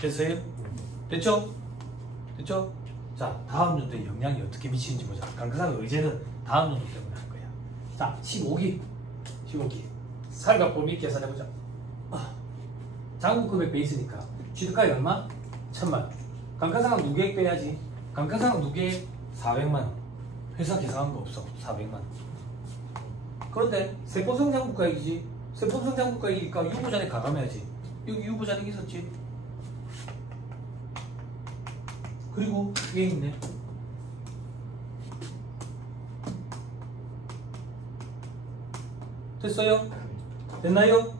됐어요? 됐죠? 됐죠? 자, 다음 연도에 영향이 어떻게 미치는지 보자. 감가상각 의제는 다음 연도 때문에 할 거야. 자, 15기. 상각 범위액 계산해보자. 잔고금액 베이스니까 취득가액 얼마? 1000만. 감가상각 누계액 빼야지. 감가상각 누계액 400만. 회사 계산한 거 없어. 400만. 그런데 세법상 잔고가액이지. 세법상 잔고가액이니까 유보자액 가감해야지. 여기 유보자액 있었지. 그리고 얘 있네. 됐어요? 됐나요?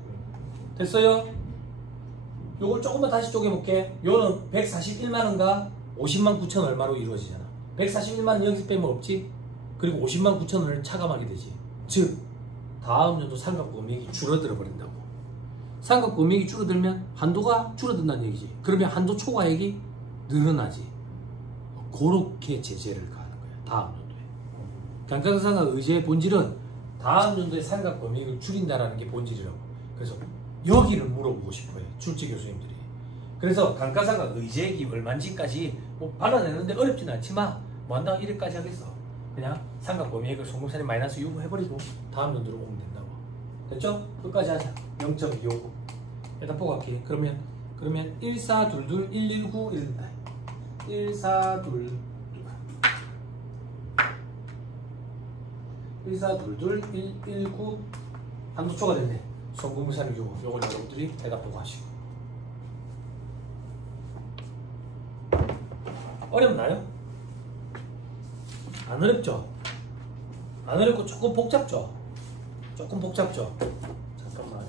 됐어요? 요걸 조금만 다시 쪼개볼게. 요는 141만원과 50만 9천 얼마로 이루어지잖아. 141만원 여기서 빼면 없지? 그리고 50만 9천원을 차감하게 되지. 즉 다음 연도 상각 범위액이 줄어들어 버린다고. 상각 범위액이 줄어들면 한도가 줄어든다는 얘기지. 그러면 한도 초과액이 늘어나지. 그렇게 제재를 가는 거야. 다음 연도에. 감가상각 의제의 본질은 다음 연도에 상각 범위액을 줄인다라는 게 본질이라고. 그래서 여기를 물어보고 싶어요. 출제 교수님들이. 그래서 감가상각 의제액이 얼마인지까지 뭐 발라내는데 어렵진 않지만 뭐 한다고 1회까지 하겠어. 그냥 상각 범위액을 송금산입 마이너스 유보해버리고 다음 연도로 오면 된다고. 됐죠? 끝까지 하자. 0.259. 일단 보고 갈게. 그러면 1422 119 이런다. 1422 119 한도 초과됐네. 송금산입 유보. 요걸 여러분들이 대답 보고 하시고. 어렵나요? 안 어렵죠? 안 어렵고 조금 복잡죠? 잠깐만.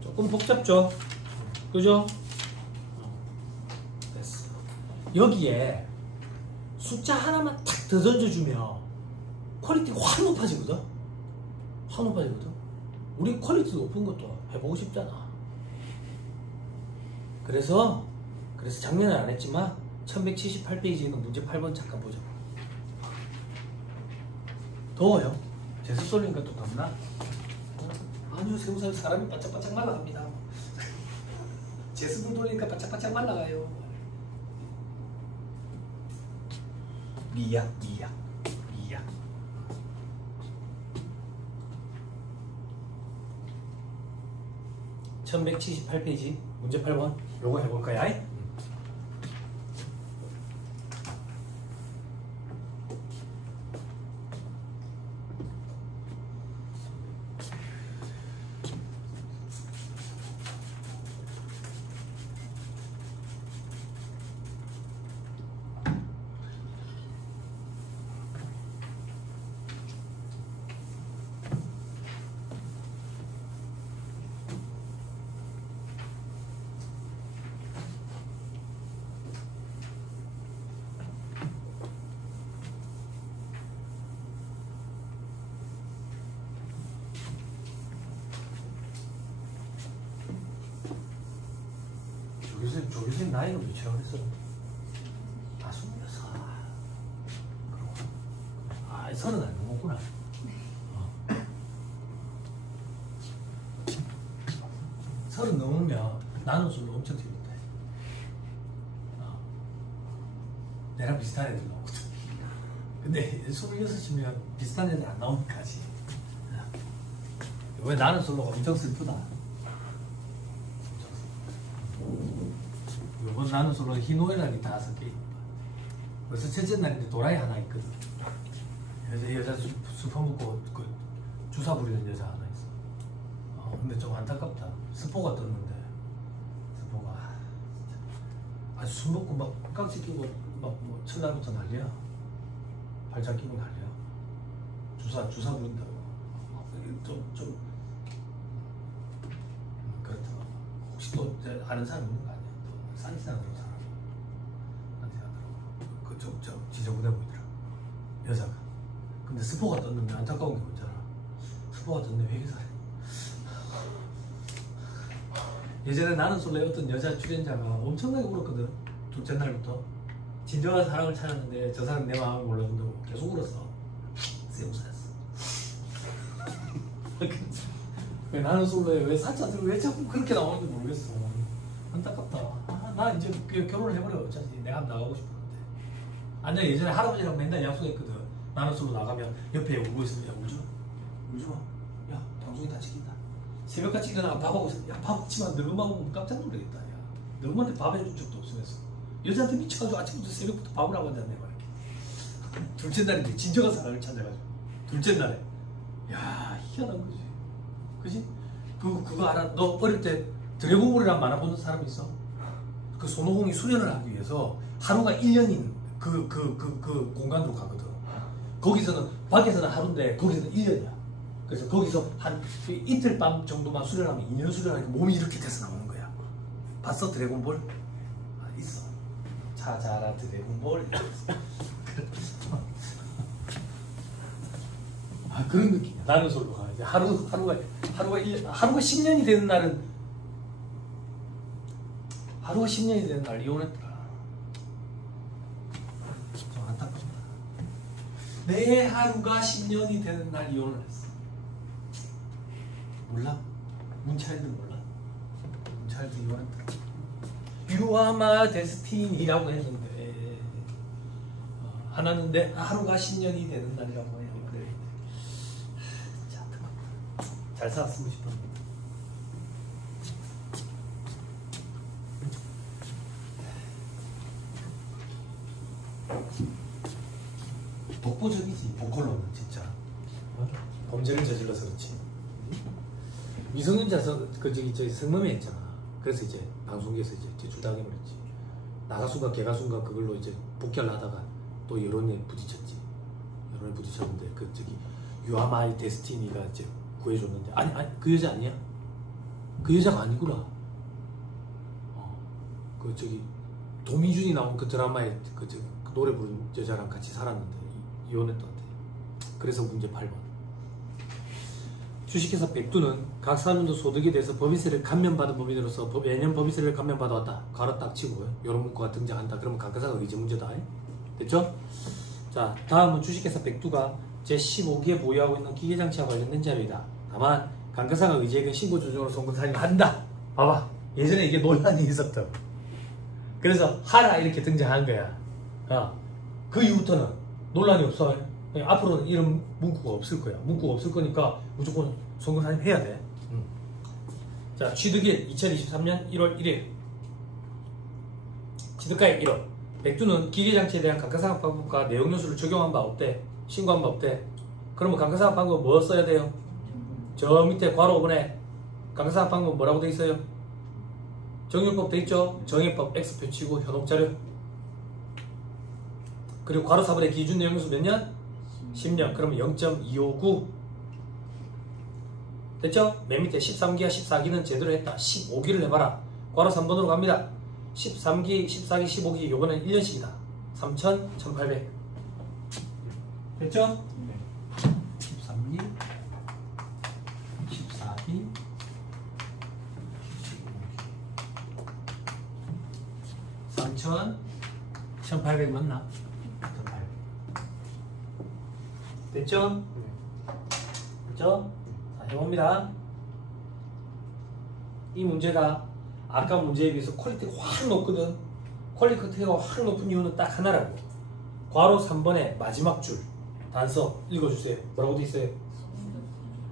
조금 복잡죠? 그죠? 여기에 숫자 하나만 탁 더 던져주면 퀄리티가 확 높아지거든. 확 높아지거든. 우리 퀄리티 높은 것도 해보고 싶잖아. 그래서 작년에 안 했지만 1178페이지는 문제 8번 잠깐 보자. 더워요? 제습 쏠리니까 또 덥나? 아니요, 세우사 사람이 바짝바짝 말라갑니다. 제습을 돌리니까 바짝바짝 말라가요. 미약. 1178페이지 문제 8번 요거 해볼 거야. 조교수님 나이가 몇이라고 그랬어? 56. 아, 30 안 넘었구나. 30 넘으면 나는 술로 엄청 재밌다. 내랑 비슷한 애들 나오거든. 근데 26이면 비슷한 애들 안 나오니까지. 왜 나는 술로 엄청 슬프다. 이번 나는 솔로 희노애락이 5개. 벌써 첫째 날인데 도라이 하나 있거든. 여자 술 퍼먹고 그 주사 부리는 여자 하나 있어. 근데 좀 안타깝다. 스포가 떴는데 스포가 아주 술 먹고 막 깍지 끼고 막 뭐 첫날부터 난리야. 발작 끼고 난리야. 주사 부린다고. 좀 그렇다. 혹시 또 아는 사람 있는 거 아니야? 싼티나더라고 사람이. 싼티나더라고. 저 지저분해 보이더라. 여자가. 근데 스포가 떴는데 안타까운 게 뭔지 알아? 스포가 떴는데 왜 이렇게 잘해? 예전에 나는 솔로의 어떤 여자 출연자가 엄청나게 울었거든. 둘째 날부터. 진정한 사랑을 찾았는데 저 사람 내 마음을 몰라준다고 계속 울었어. 세우사였어. 왜 나는 솔로에 왜 사자들 왜 자꾸 그렇게 나오는지 모르겠어. 안타깝다. 나 이제 결혼을 해버려. 어차피 내가 나가고 싶었는데. 아니 예전에 할아버지랑 맨날 약속했거든. 나는 솔로 나가면 옆에 울고 있으면 야 울지마. 야 방송이 다치긴다. 새벽같이 일어나가 밥하고 있어. 야 밥 먹지마. 너만 보면 깜짝 놀라겠다. 야 너만한테 밥 해준 적도 없으면서 여자한테 미쳐가지고 아침부터 새벽부터 밥을 하고 앉았네 말이야. 둘째 날인데 진정한 사랑을 찾아가지고 둘째 날에 야 희한한 거지. 그지? 그거 알아? 너 어릴 때 드래곤볼이란 만화 보는 사람 있어? 그 손오공이 수련을 하기 위해서 하루가 1년인 그 공간으로 가거든. 거기서는 밖에서는 하루인데 거기서는 1년이야. 그래서 거기서 한 이틀 밤 정도만 수련하면 2년 수련하니까 몸이 이렇게 돼서 나오는 거야. 봤어 드래곤볼? 있어. 찾아라 드래곤볼. 그런 느낌이야. 나는 솔로가 이제 하루가 10년이 되는 날은 하루가 10년이 되는 날 이혼했더라. 좀 안타깝다. 내 하루가 10년이 되는 날 이혼을 했어. 몰라? 문차일드 몰라? 문차일드 이혼했더라. You are my destiny라고 했는데 하나는 내 하루가 10년이 되는 날이라고 해요. 그래. 진짜 안타깝다. 잘 살았으면 싶었는데. 독보적이지 보컬로는 진짜. 범죄를 저질러서 그렇지. 미성년자서 저기 성범죄 했잖아. 그래서 이제 방송국에서 이제 제출당해버렸지. 나가수가 개가수가 그걸로 이제 복귀를 하다가 또 여론에 부딪혔지. 여론에 부딪혔는데 그 저기 You are my destiny가 이제 구해줬는데 아니 그 여자 아니야? 그 여자가 아니구나. 그 저기 도미준이 나온 그 드라마에 그 노래 부른 여자랑 같이 살았는데 이혼했던 것 같아요. 그래서 문제 8번. 주식회사 백두는 각 사람도 소득에 대해서 법인세를 감면받은 법인으로서 매년 법인세를 감면받아왔다. 가로 딱 치고 이런 문구가 등장한다. 그러면 감가상각 의제 문제다. 됐죠? 자, 다음은 주식회사 백두가 제15기에 보유하고 있는 기계장치와 관련된 자료이다. 다만 감가상각 의제액은 신고조정으로 송금사를 한다. 봐봐. 예전에 이게 논란이 있었다. 그래서 하라 이렇게 등장한 거야. 그 이후부터는 논란이 없어. 앞으로는 이런 문구가 없을 거야. 문구가 없을 거니까 무조건 송금사님 해야 돼. 자, 취득일 2023년 1월 1일. 취득가액 1억. 백두는 기계장치에 대한 감가상각 방법과 내용 요소를 적용한 바 없대. 신고한 바 없대. 그러면 감가상각 방법 뭐 써야 돼요? 저 밑에 괄호 5번에 감가상각 방법 뭐라고 돼 있어요? 정율법 돼 있죠? 정액법 X표 치고 현혹자료. 그리고 괄호 4번에 기준 내용 요소 몇 년? 10년. 그러면 0.259. 됐죠? 맨 밑에 13기와 14기는 제대로 했다. 15기를 해봐라. 괄호 3번으로 갑니다. 13기, 14기, 15기 요거는 1년씩이다. 3,000, 1,800. 됐죠? 네. 13기, 14기, 3,000, 1,800 맞나? 1,800. 됐죠? 됐죠? 자, 해봅니다. 이 문제가 아까 문제에 비해서 퀄리티가 확 높거든. 퀄리티가 확 높은 이유는 딱 하나라고. 괄호 3번의 마지막 줄 단서 읽어주세요. 뭐라고 돼 있어요?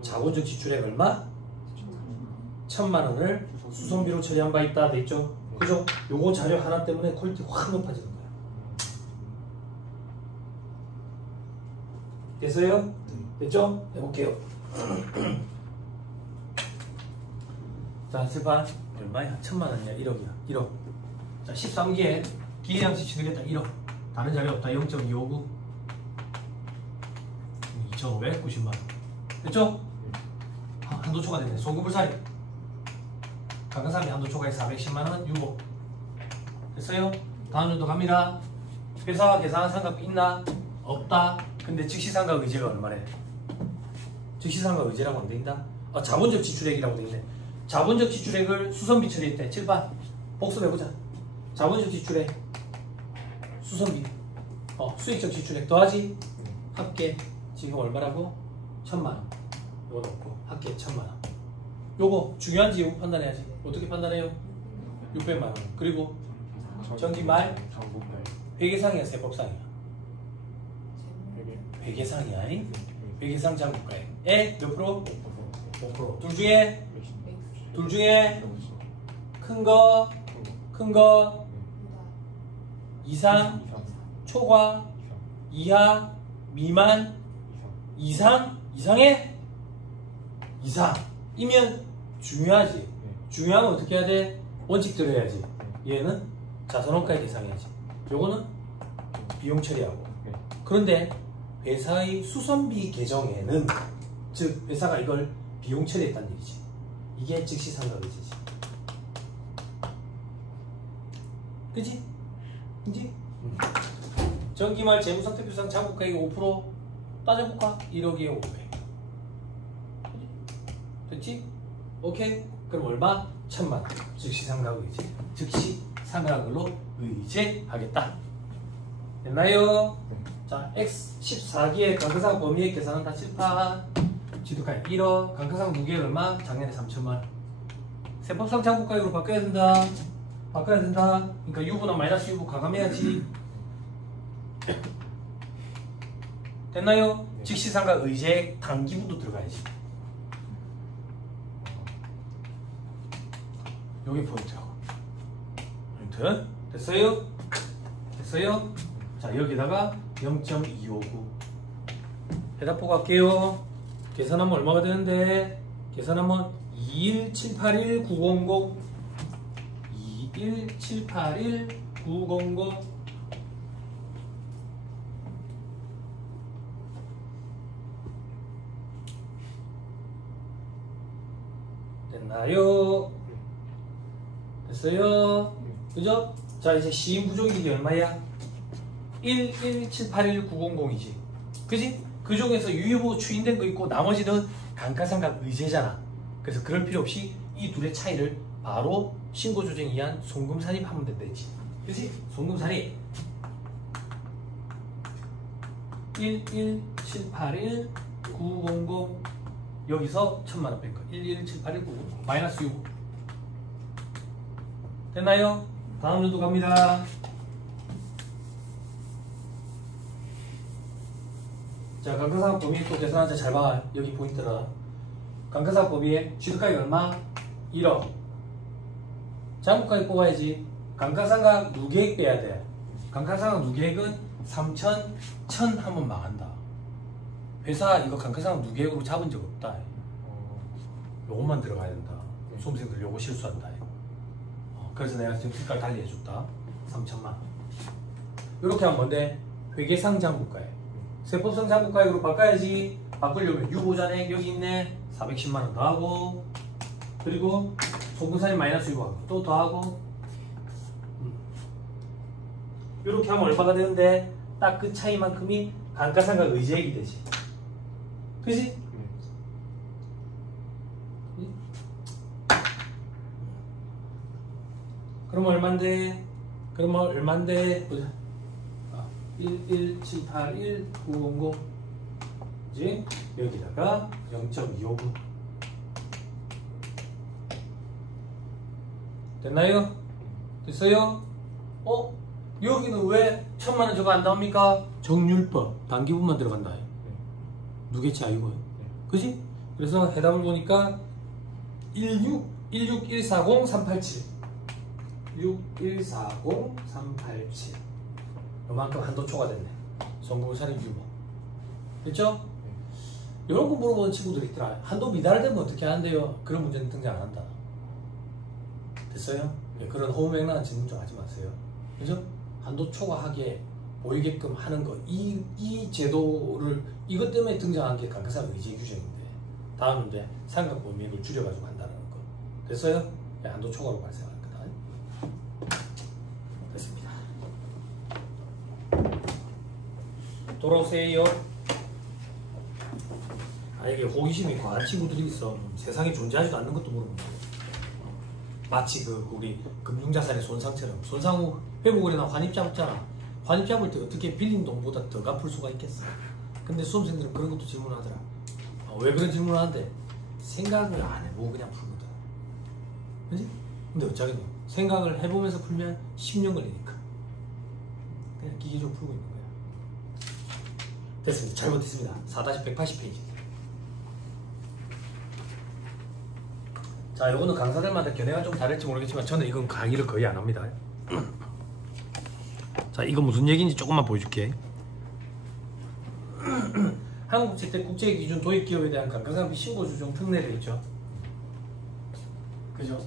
자본적 지출액 얼마? 1,000만원을 수송비로 처리한 바 있다 돼 있죠? 그죠? 요거 자료 하나 때문에 퀄리티 확 높아지는 거야. 됐어요? 됐죠? 해볼게요. 자, 세판 얼마야? 1,000만원이야? 1억이야? 1억. 자, 13기에 기계장치 취득했다. 1억. 다른 자료 없다. 0.259. 2,590만원. 됐죠? 한도 초과 됐네. 송금불사리. 감가상각비 한도 초과해서 410만원. 6억. 됐어요? 다음 년도 갑니다. 회사와 계산한 상각비 있나? 없다. 근데 즉시상각 의제가 얼마래? 즉시상각 의제라고 안 되있다? 자본적 지출액이라고 되있네. 자본적 지출액을 수선비 처리했대. 7번 복습해보자. 자본적 지출액 수선비 수익적 지출액 더하지 합계 지금 얼마라고? 1,000만원. 요거 넣고 합계 1,000만원. 요거 중요한지 요거 판단해야지. 어떻게 판단해요? 600만원. 그리고 정기말 회계상이야 세법상이야? 회계상이야. 회계상 장부가액 몇 프로? 5%. 둘 중에 큰 거 이상 초과 이하 미만 이상이면 중요하지. 중요하면 어떻게 해야 돼? 원칙대로 해야지. 얘는 자선원가에 대상해야지. 요거는 비용 처리하고. 그런데 회사의 수선비 계정에는 즉 회사가 이걸 비용 처리했다는 얘기지. 이게 즉시상각 의제지. 그치? 그치? 정기말 재무상태표상 장부가액이 5% 따져볼까? 1억이에 500. 됐지? 오케이? 그럼 얼마? 1,000만원. 즉시상각 의제. 즉시상각으로 의제하겠다. 됐나요? 자, X14기의 감가상각 범위액 계산은 다 칠판. 취득가액 1억. 감가상각 무게액 얼마? 작년에 3,000만원. 세법상 장부가액으로 바꿔야 된다. 그러니까 유부나 마이너스 유부 가감해야지. 됐나요? 즉시상각 의제액 당기부도 들어가야지. 요게 포인트라고. 포인트. 됐어요? 자, 여기다가 0.259 해답 보고 갈게요. 계산하면 얼마가 되는데? 계산하면 21781,900 21781,900 됐나요? 됐어요? 그죠? 자, 자, 이제 시인 부족이 얼마야? 11781,900이지. 그지? 그 중에서 유효부 추인된 거 있고 나머지는 감가상각 의제잖아. 그래서 그럴 필요 없이 이 둘의 차이를 바로 신고조정에 의한 송금 산입하면 된다지. 그지? 송금 산입 11781,900 여기서 1000만원 뺀 거. 11781,900 마이너스 6 됐나요? 다음 연도 갑니다. 자, 감가상각 범위 또 계산할 때 잘 봐. 여기 포인트라. 감가상각 범위에 취득가액 얼마? 1억. 장부가액 뽑아야지. 감가상각 누계액 빼야 돼. 감가상각 누계액은 3,000, 1,000 하면 망한다. 회사 이거 감가상각 누계액으로 잡은 적 없다. 요것만 들어가야 된다. 수험생들 요거 실수한다. 그래서 내가 지금 색깔 달리 해줬다. 3,000만. 이렇게 하면 뭔데? 회계상 장부가액. 세법상 장부가액으로 바꿔야지. 바꾸려면 유보자액 여기 있네. 410만원 더하고, 그리고 송금산입 마이너스 유보하고 또 더하고. 이렇게 하면 얼마가 되는데 딱 그 차이만큼이 감가상각 의제액이 되지. 그지? 그러면 얼만데? 그러면 얼만데? 보자. 11781,900 이제 여기다가 0.259 됐나요? 됐어요? 여기는 왜 1000만원 저거 안 나옵니까? 정률법 단기분만 들어간다. 누계치 아니고요. 그지? 그래서 해답을 보니까 16140,387 16140,387 요만큼 한도 초과됐네. 송금 산입 유보. 됐죠? 이런 거 물어보는 친구들이 있더라. 한도 미달되면 어떻게 하는데요? 그런 문제는 등장 안 한다. 됐어요? 그런 허무맹랑한 질문 좀 하지 마세요. 그죠? 한도 초과하게 보이게끔 하는 거. 이 제도를 이것 때문에 등장한 게 감가상각 의제 규정인데, 다음 문제 상각 범위액을 줄여가지고 한다는 거. 됐어요? 한도 초과로 발생하는 거다. 됐습니다. 돌아오세요. 이게 호기심이 과한 친구들이 있어. 세상에 존재하지도 않는 것도 모르는 거야. 마치 우리 금융자산의 손상처럼. 손상 후 회복을해나 환입 잡잖아. 환입 잡을 때 어떻게 빌린 돈보다 더 갚을 수가 있겠어. 근데 수험생들은 그런 것도 질문하더라. 왜 그런 질문을 하는데? 생각을 안 해보고 그냥 풀거든. 그지? 근데 어쩌겠노? 생각을 해보면서 풀면 10년 걸리니까. 그냥 기계적으로 풀고 있는 거야. 됐습니다. 잘못했습니다. 4-180페이지. 자, 요거는 강사들마다 견해가 좀 다를지 모르겠지만 저는 이건 강의를 거의 안 합니다. 자, 이거 무슨 얘기인지 조금만 보여줄게. 한국국제대 국제기준 도입기업에 대한 감가상각비 신고조정 특례를 있죠. 그죠?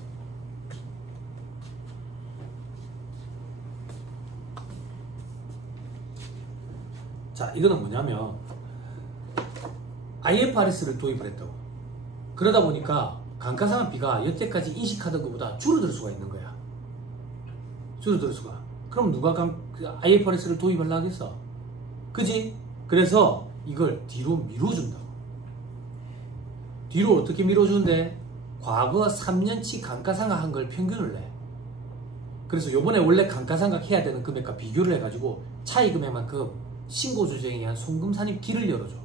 자, 이거는 뭐냐면 IFRS를 도입을 했다고. 그러다 보니까 감가상각비가 여태까지 인식하던 것보다 줄어들 수가 있는 거야. 줄어들 수가. 그럼 누가 IFRS를 도입하려고 하겠어? 그지? 그래서 이걸 뒤로 미뤄준다고. 뒤로 어떻게 미뤄주는데? 과거 3년치 감가상각한 걸 평균을 내. 그래서 요번에 원래 감가상각 해야 되는 금액과 비교를 해가지고 차이 금액만큼 신고조정에 의한 송금산입기를 열어줘.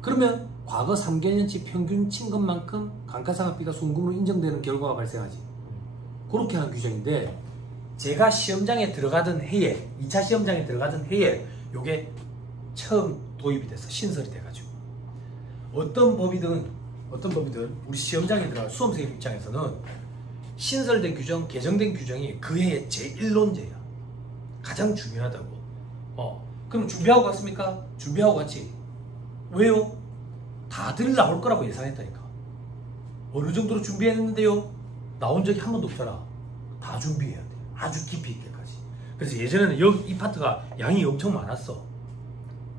그러면 과거 3개년치 평균 친 것만큼 감가상각비가 송금으로 인정되는 결과가 발생하지. 그렇게 하는 규정인데, 제가 시험장에 들어가던 해에, 2차 시험장에 들어가던 해에 요게 처음 도입이 돼서 신설이 돼가지고 어떤 법이든 우리 시험장에 들어갈 수험생 입장에서는 신설된 규정, 개정된 규정이 그 해의 제1논제야. 가장 중요하다고. 그럼 준비하고 갔습니까? 준비하고 갔지. 왜요? 다들 나올 거라고 예상했다니까. 어느 정도로 준비했는데요? 나온 적이 한 번도 없잖아. 다 준비해야 돼. 아주 깊이 있게까지. 그래서 예전에는 여기 이 파트가 양이 엄청 많았어.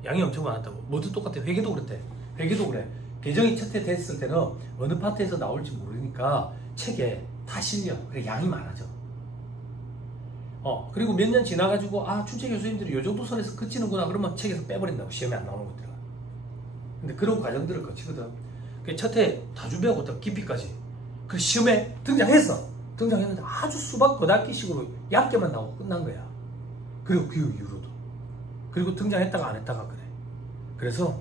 양이 엄청 많았다고. 뭐도 똑같아. 회계도 그랬대. 회계도 그래. 개정이 첫 해 됐을 때는 어느 파트에서 나올지 모르니까 책에 다 실려. 그래, 양이 많아져. 그리고 몇 년 지나가지고 출제 교수님들이 요 정도 선에서 그치는구나 그러면 책에서 빼버린다고. 시험에 안 나오는 것들은. 근데 그런 과정들을 거치거든. 첫해 다 준비하고 또 깊이까지. 그 시험에 등장했는데 아주 수박 거닫기식으로 얕게만 나오고 끝난 거야. 그리고 그 이후로도. 그리고 등장했다가 안 했다가 그래. 그래서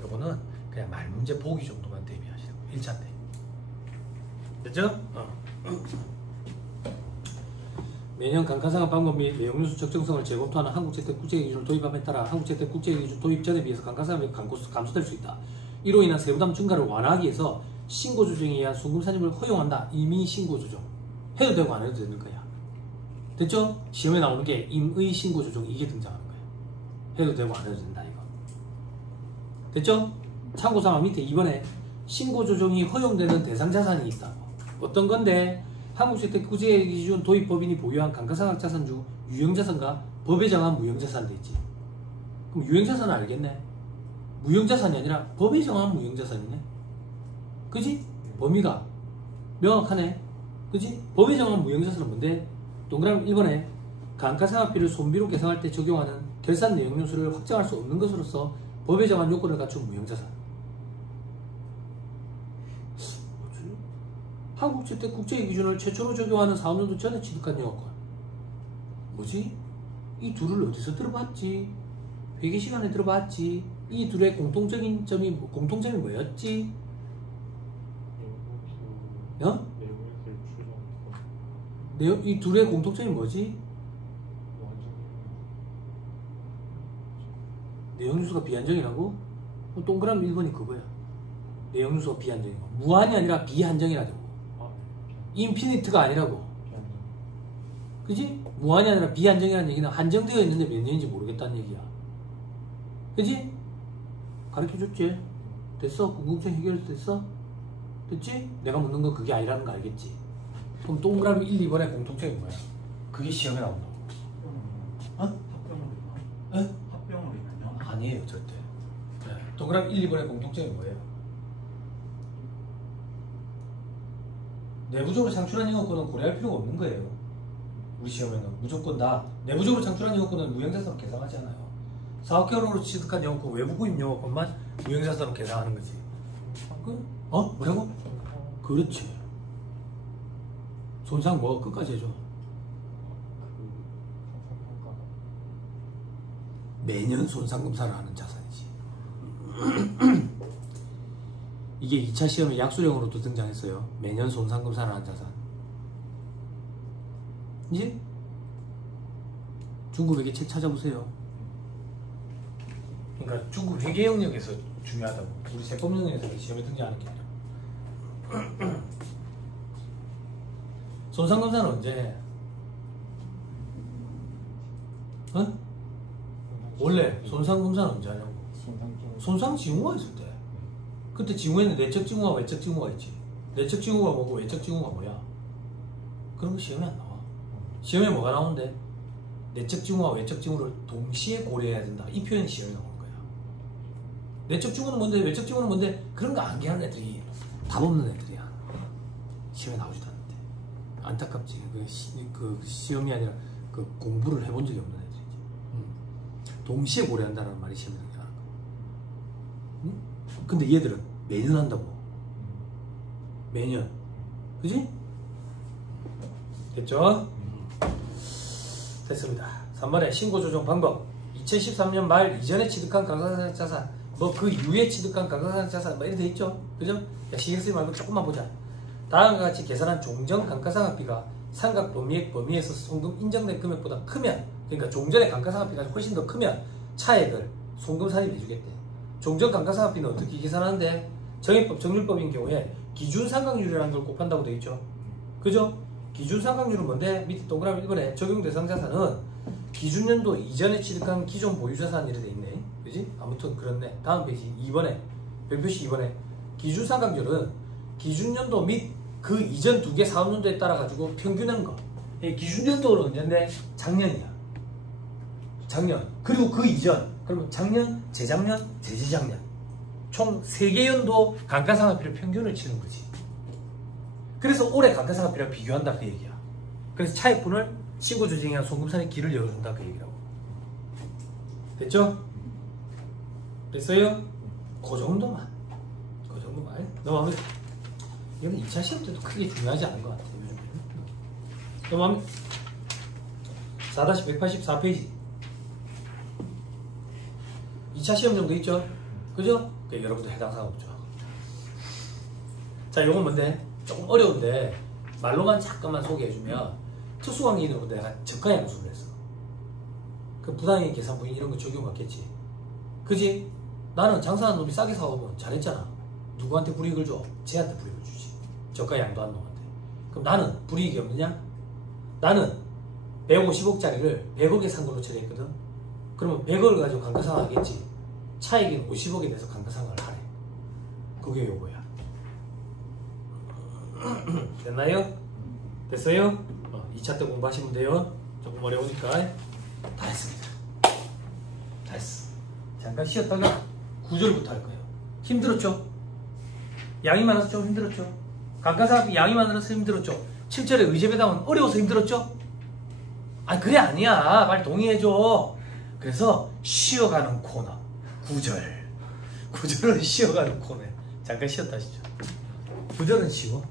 요거는 그냥 말 문제 보기 정도만 대비하시라고. 1차 때. 됐죠? 매년 감가상각 방법 및 내용연수 적정성을 재검토하는 한국재택 국제기준을 도입함에 따라 한국재택 국제기준 도입 전에 비해서 감가상각이 감소될 수 있다. 이로 인한 세부담 증가를 완화하기 위해서 신고조정에 의한 송금 산입을 허용한다. 이미 신고조정 해도 되고 안 해도 되는 거야. 됐죠? 시험에 나오는 게 임의 신고조정 이게 등장하는 거야. 해도 되고 안 해도 된다 이거. 됐죠? 참고사항 밑에 2번에 신고조정이 허용되는 대상 자산이 있다. 어떤 건데 한국주택 국제기준 도입 법인이 보유한 감가상각 자산 중 유형자산과 법에 정한 무형자산 돼 있지. 그럼 유형자산은 알겠네. 무형자산이 아니라 법에 정한 무형자산이네. 그지? 범위가 명확하네. 그지? 법에 정한 무형자산은 뭔데? 동그라미 1번에 감가상각비를 손비로 계산할 때 적용하는 결산 내용요소를 확정할 수 없는 것으로서 법에 정한 요건을 갖춘 무형자산. 뭐지? 한국주택 국제기준을 최초로 적용하는 4년도 전에 취득한 영업권. 뭐지? 이 둘을 어디서 들어봤지? 회계 시간에 들어봤지? 이 둘의 공통점이 뭐였지? 이 둘의 공통점이 뭐지? 내용유수가 비한정이라고? 동그라미 1번이 그거야. 내용유수가 비한정이고 무한이 아니라 비한정이라고. 인피니트가 아니라고. 그지? 무한이 아니라 비한정이라는 얘기는 한정되어 있는데 몇 년인지 모르겠다는 얘기야. 그지? 가르쳐줬지? 됐어? 궁금증 해결됐어? 됐지? 내가 묻는 건 그게 아니라는 거 알겠지? 그럼 동그라미 1, 2번의 공통점이 뭐야? 그게 시험에 나온다고. 합병물이군요? 아니에요 절대. 동그라미 1, 2번의 공통점이 뭐예요? 내부적으로 창출한 영업권은 고려할 필요가 없는 거예요. 우리 시험에는 무조건 다 내부적으로 창출한 영업권은 무형자산으로 계산하지 않아요. 사업결혼으로 취득한 영업권, 외부 구입 영업권만 무형자산으로 계산하는 거지. 뭐라고? 그렇지. 손상 뭐 끝까지 해줘. 매년 손상검사를 하는 자산이지. 이게 2차 시험에 약수령으로도 등장했어요. 매년 손상검사를 하는 자산. 이제 중국 회계 책 찾아보세요. 그러니까 중국 회계 영역에서 중요하다고. 우리 세법 영역에서 시험에 등장하는 게 아니라. 손상검사는 언제 해? 원래 손상검사는 언제 하냐고. 손상징후가 있을 때. 그때 징후에는 내적 징후와 외적 징후가 있지. 내적 징후가 뭐고 외적 징후가 뭐야? 그런 거 시험에 안 나와. 시험에 뭐가 나오는데? 내적 징후와 외적 징후를 동시에 고려해야 된다. 이 표현이 시험에 나오는 거야. 내적 징후는 뭔데? 외적 징후는 뭔데? 그런 거 암기하는 애들이 답 없는 애들이야. 시험에 나오지도 않는데. 안타깝지. 그 시험이 아니라 그 공부를 해본 적이 없는 애들이지. 동시에 고려한다는 말이 시험에 나오는 거야. 근데 얘들은 매년 한다고. 매년. 그지? 됐죠? 됐습니다. 3번에 신고조정 방법. 2013년 말 이전에 취득한 감가상각 자산, 뭐 그 이후에 취득한 감가상각 자산, 뭐 이렇게 돼 있죠? 그죠? 신경 쓰지 말고 조금만 보자. 다음과 같이 계산한 종전 감가상각비가 상각 범위에서 송금 인정된 금액보다 크면, 그러니까 종전의 감가상각비가 훨씬 더 크면 차액을 송금 산입해 주겠대. 종전 감가상각비는 어떻게 계산하는데? 정액법, 정률법인 경우에 기준상각률이라는 걸 곱한다고 되어 있죠. 그죠? 기준상각률은 뭔데? 밑에 동그라미 1번에 적용 대상 자산은 기준연도 이전에 취득한 기존 보유자산 이렇게 돼 있네. 그지? 아무튼 그렇네. 다음 페이지 2번에, 별표시 2번에 기준상각률은 기준연도 및 그 이전 두 개 사업연도에 따라 가지고 평균한 거. 기준연도는 언제인데? 작년이야. 작년. 그리고 그 이전. 그러면 작년, 재작년, 재재작년. 총 3개 연도 감가상각비를 평균을 치는 거지. 그래서 올해 감가상각비랑 비교한다 그 얘기야. 그래서 차액분을 친구 조직에 한 송금산의 길을 열어준다 그 얘기라고. 됐죠? 됐어요? 그 정도만. 넘어갑니다. 이건 2차 시험 때도 크게 중요하지 않은 것 같아요. 요즘에는. 넘어갑니다. 4-184페이지. 2차 시험 정도 있죠? 그죠? 여러분들 해당 사항 없죠. 자, 요건 뭔데? 조금 어려운데 말로만 잠깐만 소개해주면 특수관계인으로 내가 적가양수를 했어. 그 부당이익 계산부인 이런 거 적용받겠지. 그지? 나는 장사하는 놈이 싸게 사오면 잘했잖아. 누구한테 불이익을 줘? 쟤한테 불이익을 주지. 저가 양도한 놈한테. 그럼 나는 불이익이 없느냐? 나는 150억짜리를 100억에 산 걸로 처리했거든. 그러면 100억을 가지고 감가상각 하겠지. 차익은 50억에 대해서 감가상각을 하래. 그게 요거야. 됐나요? 됐어요? 2차 때 공부하시면 돼요. 조금 어려우니까. 다 했습니다. 다 했어. 잠깐 쉬었다가 9절부터 할 거예요. 힘들었죠? 양이 많아서 좀 힘들었죠? 감가상각비 양이 많아서 힘들었죠? 7절에 의제배당은 어려워서 힘들었죠? 아니 그래 아니야. 빨리 동의해줘. 그래서 쉬어가는 코너 9절은 쉬어가는 코너야. 잠깐 쉬었다 하시죠. 9절은 쉬워.